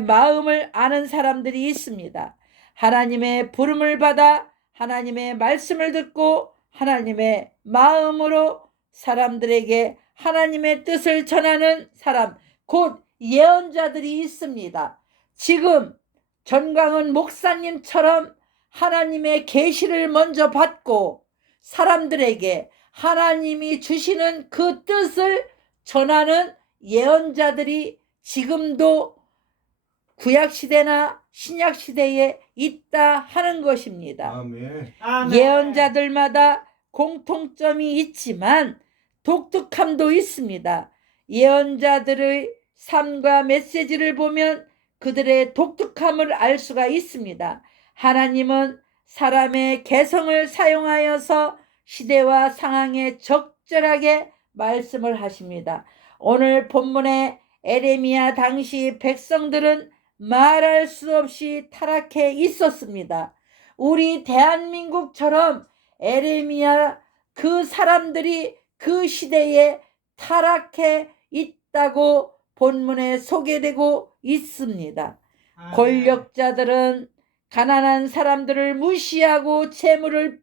마음을 아는 사람들이 있습니다. 하나님의 부름을 받아 하나님의 말씀을 듣고 하나님의 마음으로 사람들에게 하나님의 뜻을 전하는 사람, 곧 예언자들이 있습니다. 지금 전광훈 목사님처럼 하나님의 계시를 먼저 받고 사람들에게 하나님이 주시는 그 뜻을 전하는 예언자들이 지금도 구약시대나 신약시대에 있다 하는 것입니다. 아멘. 아멘. 예언자들마다 공통점이 있지만 독특함도 있습니다. 예언자들의 삶과 메시지를 보면 그들의 독특함을 알 수가 있습니다. 하나님은 사람의 개성을 사용하여서 시대와 상황에 적절하게 말씀을 하십니다. 오늘 본문의 에레미야 당시 백성들은 말할 수 없이 타락해 있었습니다. 우리 대한민국처럼 에레미야 그 사람들이 그 시대에 타락해 있다고 본문에 소개되고 있습니다. 권력자들은 가난한 사람들을 무시하고 재물을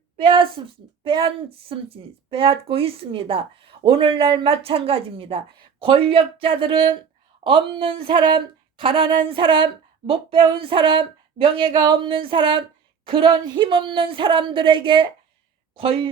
빼앗고 있습니다. 오늘날 마찬가지입니다. 권력자들은 없는 사람, 가난한 사람, 못 배운 사람, 명예가 없는 사람, 그런 힘없는 사람들에게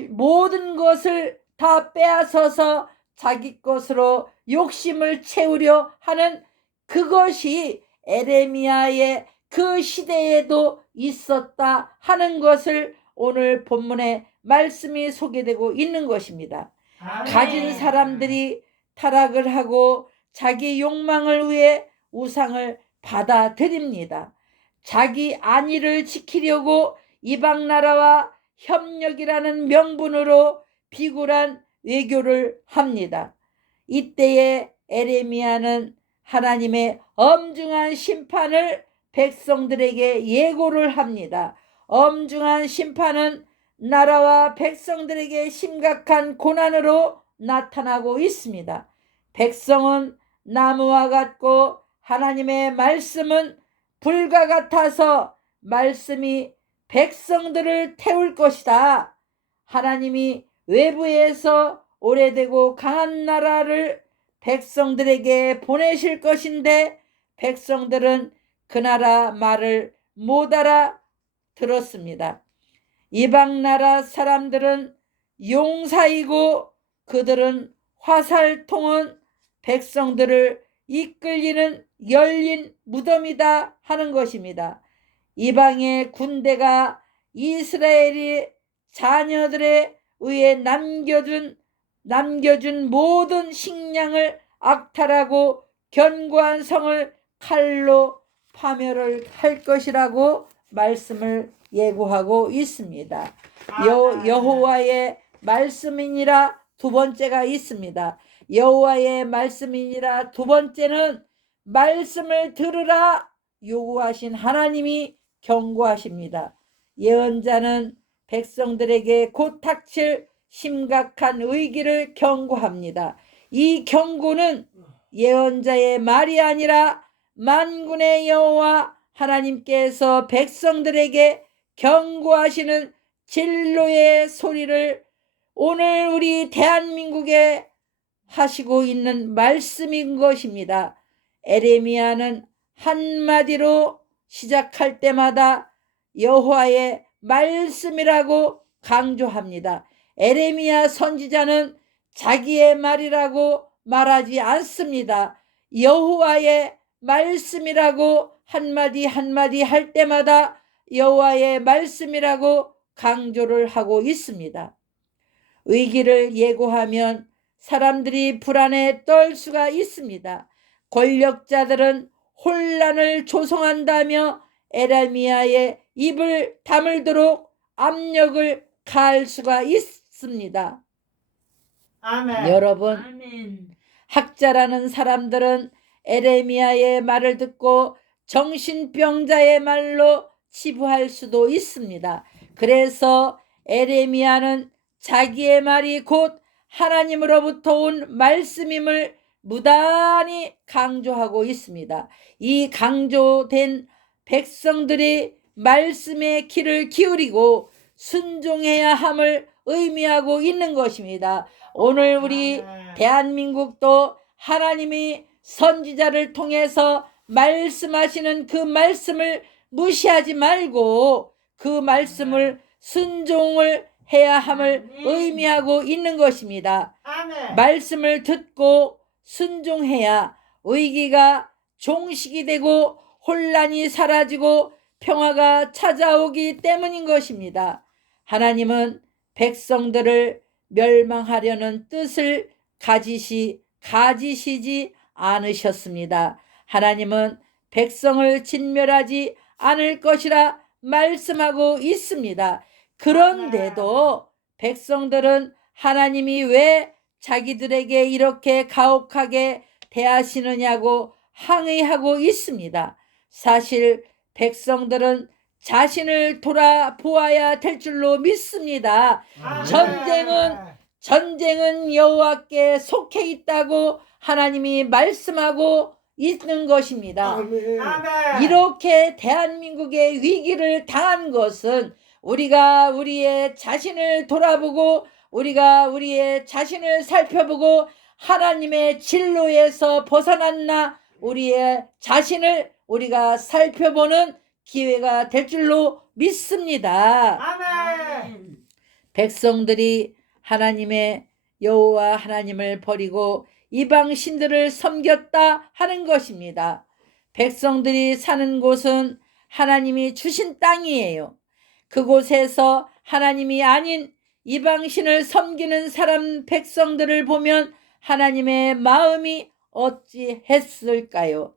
모든 것을 다 빼앗아서 자기 것으로 욕심을 채우려 하는 그것이 에레미야의 그 시대에도 있었다 하는 것을 오늘 본문에 말씀이 소개되고 있는 것입니다. 아멘. 가진 사람들이 타락을 하고 자기 욕망을 위해 우상을 받아들입니다. 자기 안위를 지키려고 이방 나라와 협력이라는 명분으로 비굴한 외교를 합니다. 이때에 에레미야는 하나님의 엄중한 심판을 백성들에게 예고를 합니다. 엄중한 심판은 나라와 백성들에게 심각한 고난으로 나타나고 있습니다. 백성은 나무와 같고 하나님의 말씀은 불과 같아서 말씀이 백성들을 태울 것이다. 하나님이 외부에서 오래되고 강한 나라를 백성들에게 보내실 것인데 백성들은 그 나라 말을 못 알아들었습니다. 이방 나라 사람들은 용사이고 그들은 화살통은 백성들을 이끌리는 열린 무덤이다 하는 것입니다. 이방의 군대가 이스라엘의 자녀들에 의해 남겨준 모든 식량을 악탈하고 견고한 성을 칼로 파멸을 할 것이라고 말씀을 예고하고 있습니다. 여호와의 말씀이니라 두 번째가 있습니다. 여호와의 말씀이니라 두 번째는 말씀을 들으라 요구하신 하나님이 경고하십니다. 예언자는 백성들에게 곧 닥칠 심각한 위기를 경고합니다. 이 경고는 예언자의 말이 아니라 만군의 여호와 하나님께서 백성들에게 경고하시는 진로의 소리를 오늘 우리 대한민국에 하시고 있는 말씀인 것입니다. 에레미야는 한마디로 시작할 때마다 여호와의 말씀이라고 강조합니다. 에레미야 선지자는 자기의 말이라고 말하지 않습니다. 여호와의 말씀이라고 한마디 한마디 할 때마다 여호와의 말씀이라고 강조를 하고 있습니다. 위기를 예고하면 사람들이 불안에 떨 수가 있습니다. 권력자들은 혼란을 조성한다며 에레미야의 입을 다물도록 압력을 가할 수가 있습니다. 아멘. 여러분, 아멘. 학자라는 사람들은 에레미야의 말을 듣고 정신병자의 말로 치부할 수도 있습니다. 그래서 에레미야는 자기의 말이 곧 하나님으로부터 온 말씀임을 무단히 강조하고 있습니다. 이 강조된 백성들이 말씀의 귀를 기울이고 순종해야 함을 의미하고 있는 것입니다. 오늘 우리 아멘. 대한민국도 하나님이 선지자를 통해서 말씀하시는 그 말씀을 무시하지 말고 그 말씀을 순종을 해야 함을 아멘. 의미하고 있는 것입니다. 아멘. 말씀을 듣고 순종해야 위기가 종식이 되고 혼란이 사라지고 평화가 찾아오기 때문인 것입니다. 하나님은 백성들을 멸망하려는 뜻을 가지시지 않으셨습니다. 하나님은 백성을 진멸하지 않을 것이라 말씀하고 있습니다. 그런데도 백성들은 하나님이 왜 자기들에게 이렇게 가혹하게 대하시느냐고 항의하고 있습니다. 사실 백성들은 자신을 돌아보아야 될 줄로 믿습니다. 아멘. 전쟁은 여호와께 속해 있다고 하나님이 말씀하고 있는 것입니다. 아멘. 아멘. 이렇게 대한민국의 위기를 당한 것은 우리가 우리의 자신을 돌아보고 우리가 우리의 자신을 살펴보고 하나님의 진로에서 벗어났나 우리의 자신을 우리가 살펴보는 기회가 될 줄로 믿습니다. 아멘. 백성들이 하나님의 여호와 하나님을 버리고 이방 신들을 섬겼다 하는 것입니다. 백성들이 사는 곳은 하나님이 주신 땅이에요. 그곳에서 하나님이 아닌 이방신을 섬기는 사람 백성들을 보면 하나님의 마음이 어찌했을까요?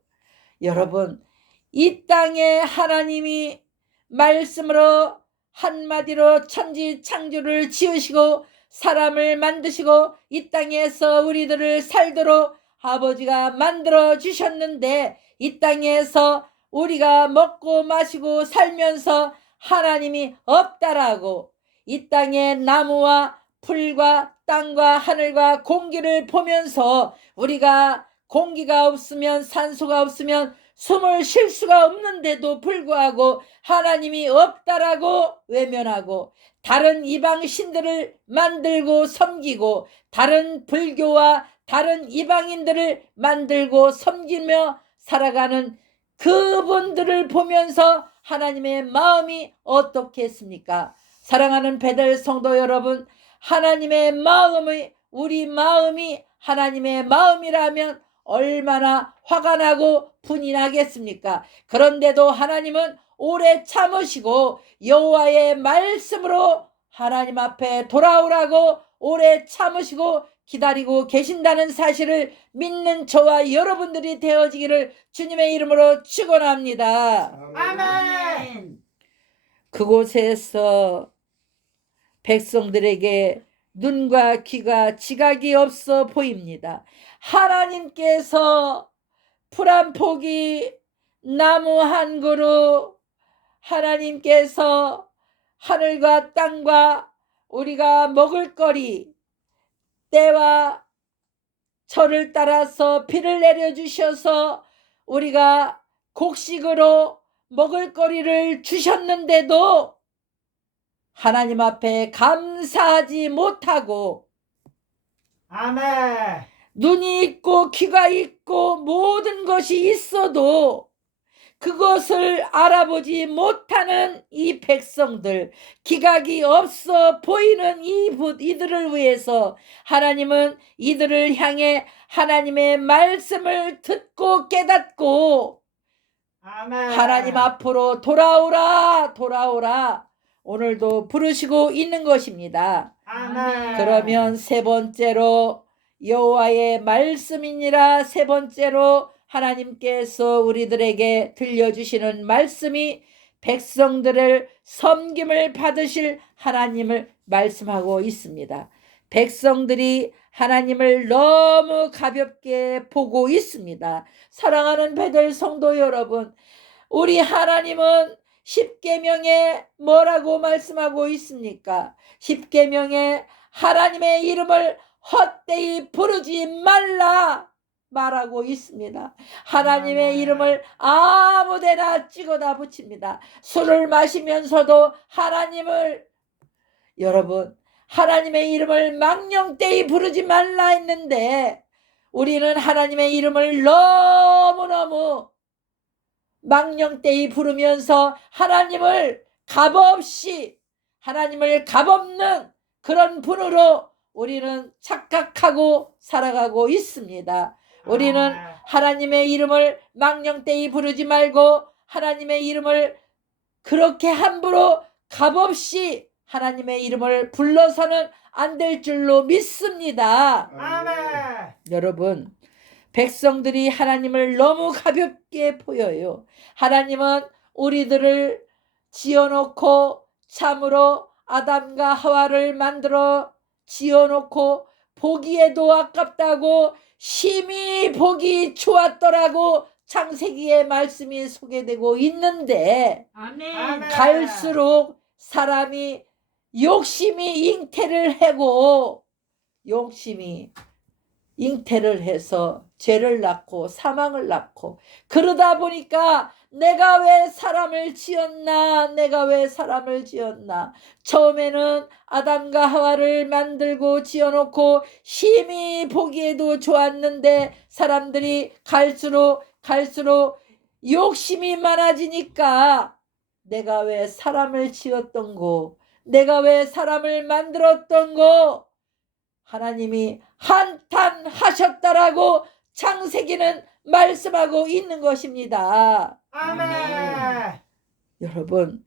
여러분, 이 땅에 하나님이 말씀으로 한마디로 천지 창조를 지으시고 사람을 만드시고 이 땅에서 우리들을 살도록 아버지가 만들어 주셨는데 이 땅에서 우리가 먹고 마시고 살면서 하나님이 없다라고 이 땅의 나무와 풀과 땅과 하늘과 공기를 보면서 우리가 공기가 없으면 산소가 없으면 숨을 쉴 수가 없는데도 불구하고 하나님이 없다라고 외면하고 다른 이방 신들을 만들고 섬기고 다른 불교와 다른 이방인들을 만들고 섬기며 살아가는 그분들을 보면서 하나님의 마음이 어떻겠습니까? 사랑하는 베델 성도 여러분, 하나님의 마음이 우리 마음이 하나님의 마음이라면 얼마나 화가 나고 분이 나겠습니까? 그런데도 하나님은 오래 참으시고 여호와의 말씀으로 하나님 앞에 돌아오라고 오래 참으시고 기다리고 계신다는 사실을 믿는 저와 여러분들이 되어지기를 주님의 이름으로 축원합니다. 아멘. 그곳에서 백성들에게 눈과 귀가 지각이 없어 보입니다. 하나님께서 풀 한 포기, 나무 한 그루, 하나님께서 하늘과 땅과 우리가 먹을 거리, 때와 철을 따라서 비를 내려주셔서 우리가 곡식으로 먹을 거리를 주셨는데도 하나님 앞에 감사하지 못하고 아멘. 눈이 있고 귀가 있고 모든 것이 있어도 그것을 알아보지 못하는 이 백성들, 기각이 없어 보이는 이들을 위해서 하나님은 이들을 향해 하나님의 말씀을 듣고 깨닫고 아멘. 하나님 앞으로 돌아오라, 돌아오라. 오늘도 부르시고 있는 것입니다. 아멘. 그러면 세 번째로 여호와의 말씀이니라. 세 번째로 하나님께서 우리들에게 들려주시는 말씀이 백성들을 섬김을 받으실 하나님을 말씀하고 있습니다. 백성들이 하나님을 너무 가볍게 보고 있습니다. 사랑하는 베들 성도 여러분, 우리 하나님은 십계명에 뭐라고 말씀하고 있습니까? 십계명에 하나님의 이름을 헛되이 부르지 말라 말하고 있습니다. 하나님의 이름을 아무데나 찍어다 붙입니다. 술을 마시면서도 하나님을, 여러분, 하나님의 이름을 망령되이 부르지 말라 했는데 우리는 하나님의 이름을 너무너무 망령되이 부르면서 하나님을 값없이, 하나님을 값없는 그런 분으로 우리는 착각하고 살아가고 있습니다. 우리는 하나님의 이름을 망령되이 부르지 말고 하나님의 이름을 그렇게 함부로 값없이 하나님의 이름을 불러서는 안 될 줄로 믿습니다. 아멘. 여러분, 백성들이 하나님을 너무 가볍게 보여요. 하나님은 우리들을 지어놓고 참으로 아담과 하와를 만들어 지어놓고 보기에도 아깝다고 심히 보기 좋았더라고 창세기의 말씀이 소개되고 있는데 아멘. 갈수록 사람이 욕심이 잉태를 하고 욕심이 잉태를 해서 죄를 낳고 사망을 낳고 그러다 보니까 내가 왜 사람을 지었나, 내가 왜 사람을 지었나. 처음에는 아담과 하와를 만들고 지어놓고 심히 보기에도 좋았는데 사람들이 갈수록 욕심이 많아지니까 내가 왜 사람을 지었던고, 내가 왜 사람을 만들었던고 하나님이 한탄하셨다라고 창세기는 말씀하고 있는 것입니다. 아멘. 여러분,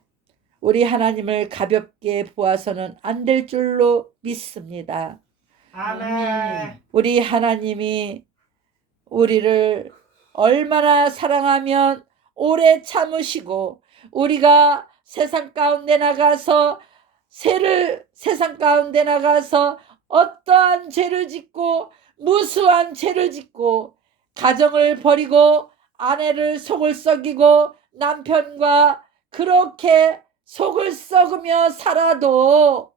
우리 하나님을 가볍게 보아서는 안 될 줄로 믿습니다. 아멘. 우리 하나님이 우리를 얼마나 사랑하면 오래 참으시고 우리가 세상 가운데 나가서 어떠한 죄를 짓고 무수한 죄를 짓고 가정을 버리고 아내를 속을 썩이고 남편과 그렇게 속을 썩으며 살아도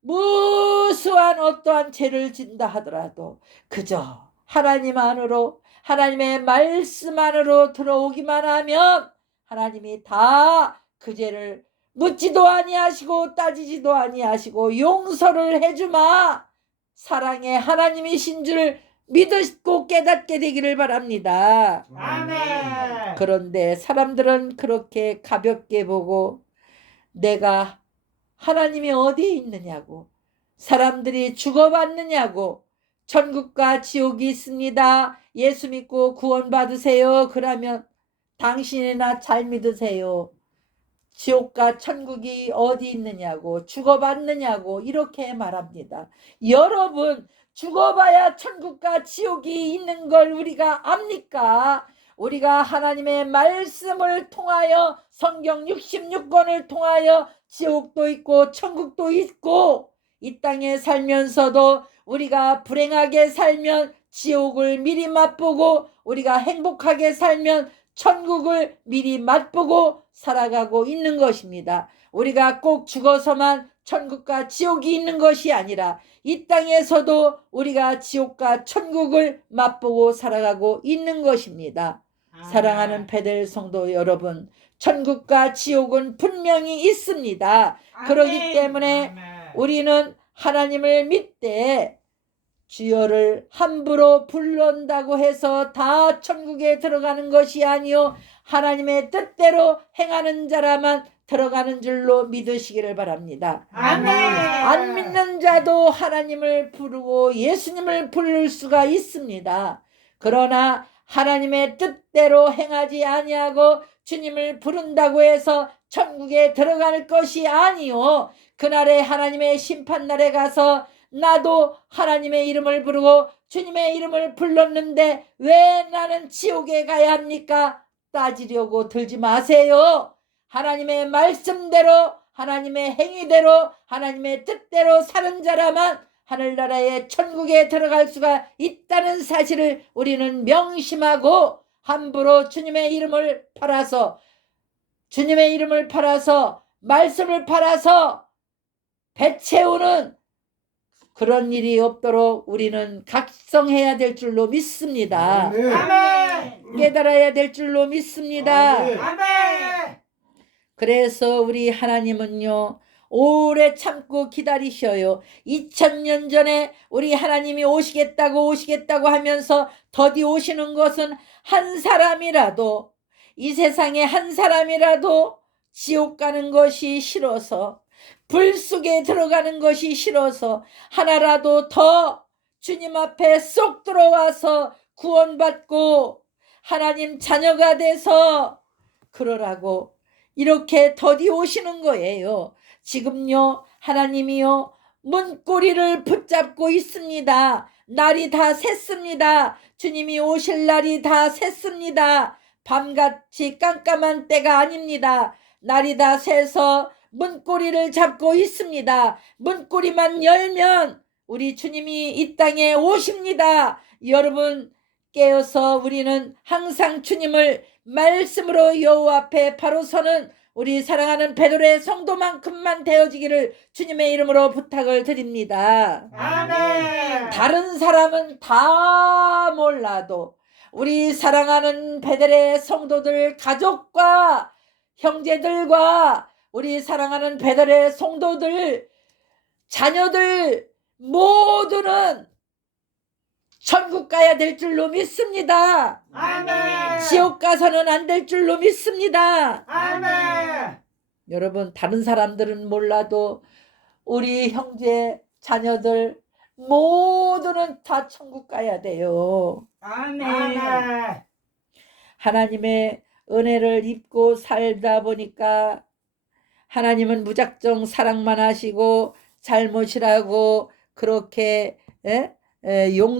무수한 어떠한 죄를 짓는다 하더라도 그저 하나님 안으로, 하나님의 말씀 안으로 들어오기만 하면 하나님이 다 그 죄를 묻지도 아니하시고 따지지도 아니하시고 용서를 해주마 사랑의 하나님이신 줄 믿으시고 깨닫게 되기를 바랍니다. 아멘. 그런데 사람들은 그렇게 가볍게 보고 내가 하나님이 어디에 있느냐고, 사람들이 죽어봤느냐고, 천국과 지옥이 있습니다. 예수 믿고 구원받으세요. 그러면 당신이나 잘 믿으세요. 지옥과 천국이 어디 있느냐고, 죽어봤느냐고 이렇게 말합니다. 여러분, 죽어봐야 천국과 지옥이 있는 걸 우리가 압니까? 우리가 하나님의 말씀을 통하여 성경 66권을 통하여 지옥도 있고 천국도 있고 이 땅에 살면서도 우리가 불행하게 살면 지옥을 미리 맛보고 우리가 행복하게 살면 천국을 미리 맛보고 살아가고 있는 것입니다. 우리가 꼭 죽어서만 천국과 지옥이 있는 것이 아니라 이 땅에서도 우리가 지옥과 천국을 맛보고 살아가고 있는 것입니다. 사랑하는 베델 성도 여러분, 천국과 지옥은 분명히 있습니다. 그렇기 때문에 우리는 하나님을 믿되 주여를 함부로 부른다고 해서 다 천국에 들어가는 것이 아니요 하나님의 뜻대로 행하는 자라만 들어가는 줄로 믿으시기를 바랍니다. 아멘. 안 믿는 자도 하나님을 부르고 예수님을 부를 수가 있습니다. 그러나 하나님의 뜻대로 행하지 아니하고 주님을 부른다고 해서 천국에 들어갈 것이 아니요. 그날에 하나님의 심판날에 가서 나도 하나님의 이름을 부르고 주님의 이름을 불렀는데 왜 나는 지옥에 가야 합니까? 따지려고 들지 마세요. 하나님의 말씀대로, 하나님의 행위대로, 하나님의 뜻대로 사는 자라만 하늘나라의 천국에 들어갈 수가 있다는 사실을 우리는 명심하고 함부로 주님의 이름을 팔아서 말씀을 팔아서 배 채우는 그런 일이 없도록 우리는 각성해야 될 줄로 믿습니다. 아멘. 깨달아야 될 줄로 믿습니다. 아멘. 그래서 우리 하나님은요, 오래 참고 기다리셔요. 2000년 전에 우리 하나님이 오시겠다고 하면서 더디 오시는 것은 한 사람이라도, 이 세상에 한 사람이라도 지옥 가는 것이 싫어서, 불 속에 들어가는 것이 싫어서 하나라도 더 주님 앞에 쏙 들어와서 구원받고 하나님 자녀가 돼서 그러라고 이렇게 더디 오시는 거예요. 지금요, 하나님이요, 문고리를 붙잡고 있습니다. 날이 다 샜습니다. 주님이 오실 날이 다 샜습니다. 밤같이 깜깜한 때가 아닙니다. 날이 다 새서 문고리를 잡고 있습니다. 문고리만 열면 우리 주님이 이 땅에 오십니다. 여러분 깨어서 우리는 항상 주님을 말씀으로 여호와 앞에 바로 서는 우리 사랑하는 베드로의 성도만큼만 되어지기를 주님의 이름으로 부탁을 드립니다. 아멘. 다른 사람은 다 몰라도 우리 사랑하는 베드로의 성도들 가족과 형제들과 우리 사랑하는 베드로의 성도들 자녀들 모두는 천국 가야 될 줄로 믿습니다. 아멘. 지옥 가서는 안 될 줄로 믿습니다. 아멘. 여러분 다른 사람들은 몰라도 우리 형제 자녀들 모두는 다 천국 가야 돼요. 아멘. 하나님의 은혜를 입고 살다 보니까 하나님은 무작정 사랑만 하시고 잘못이라고 그렇게 용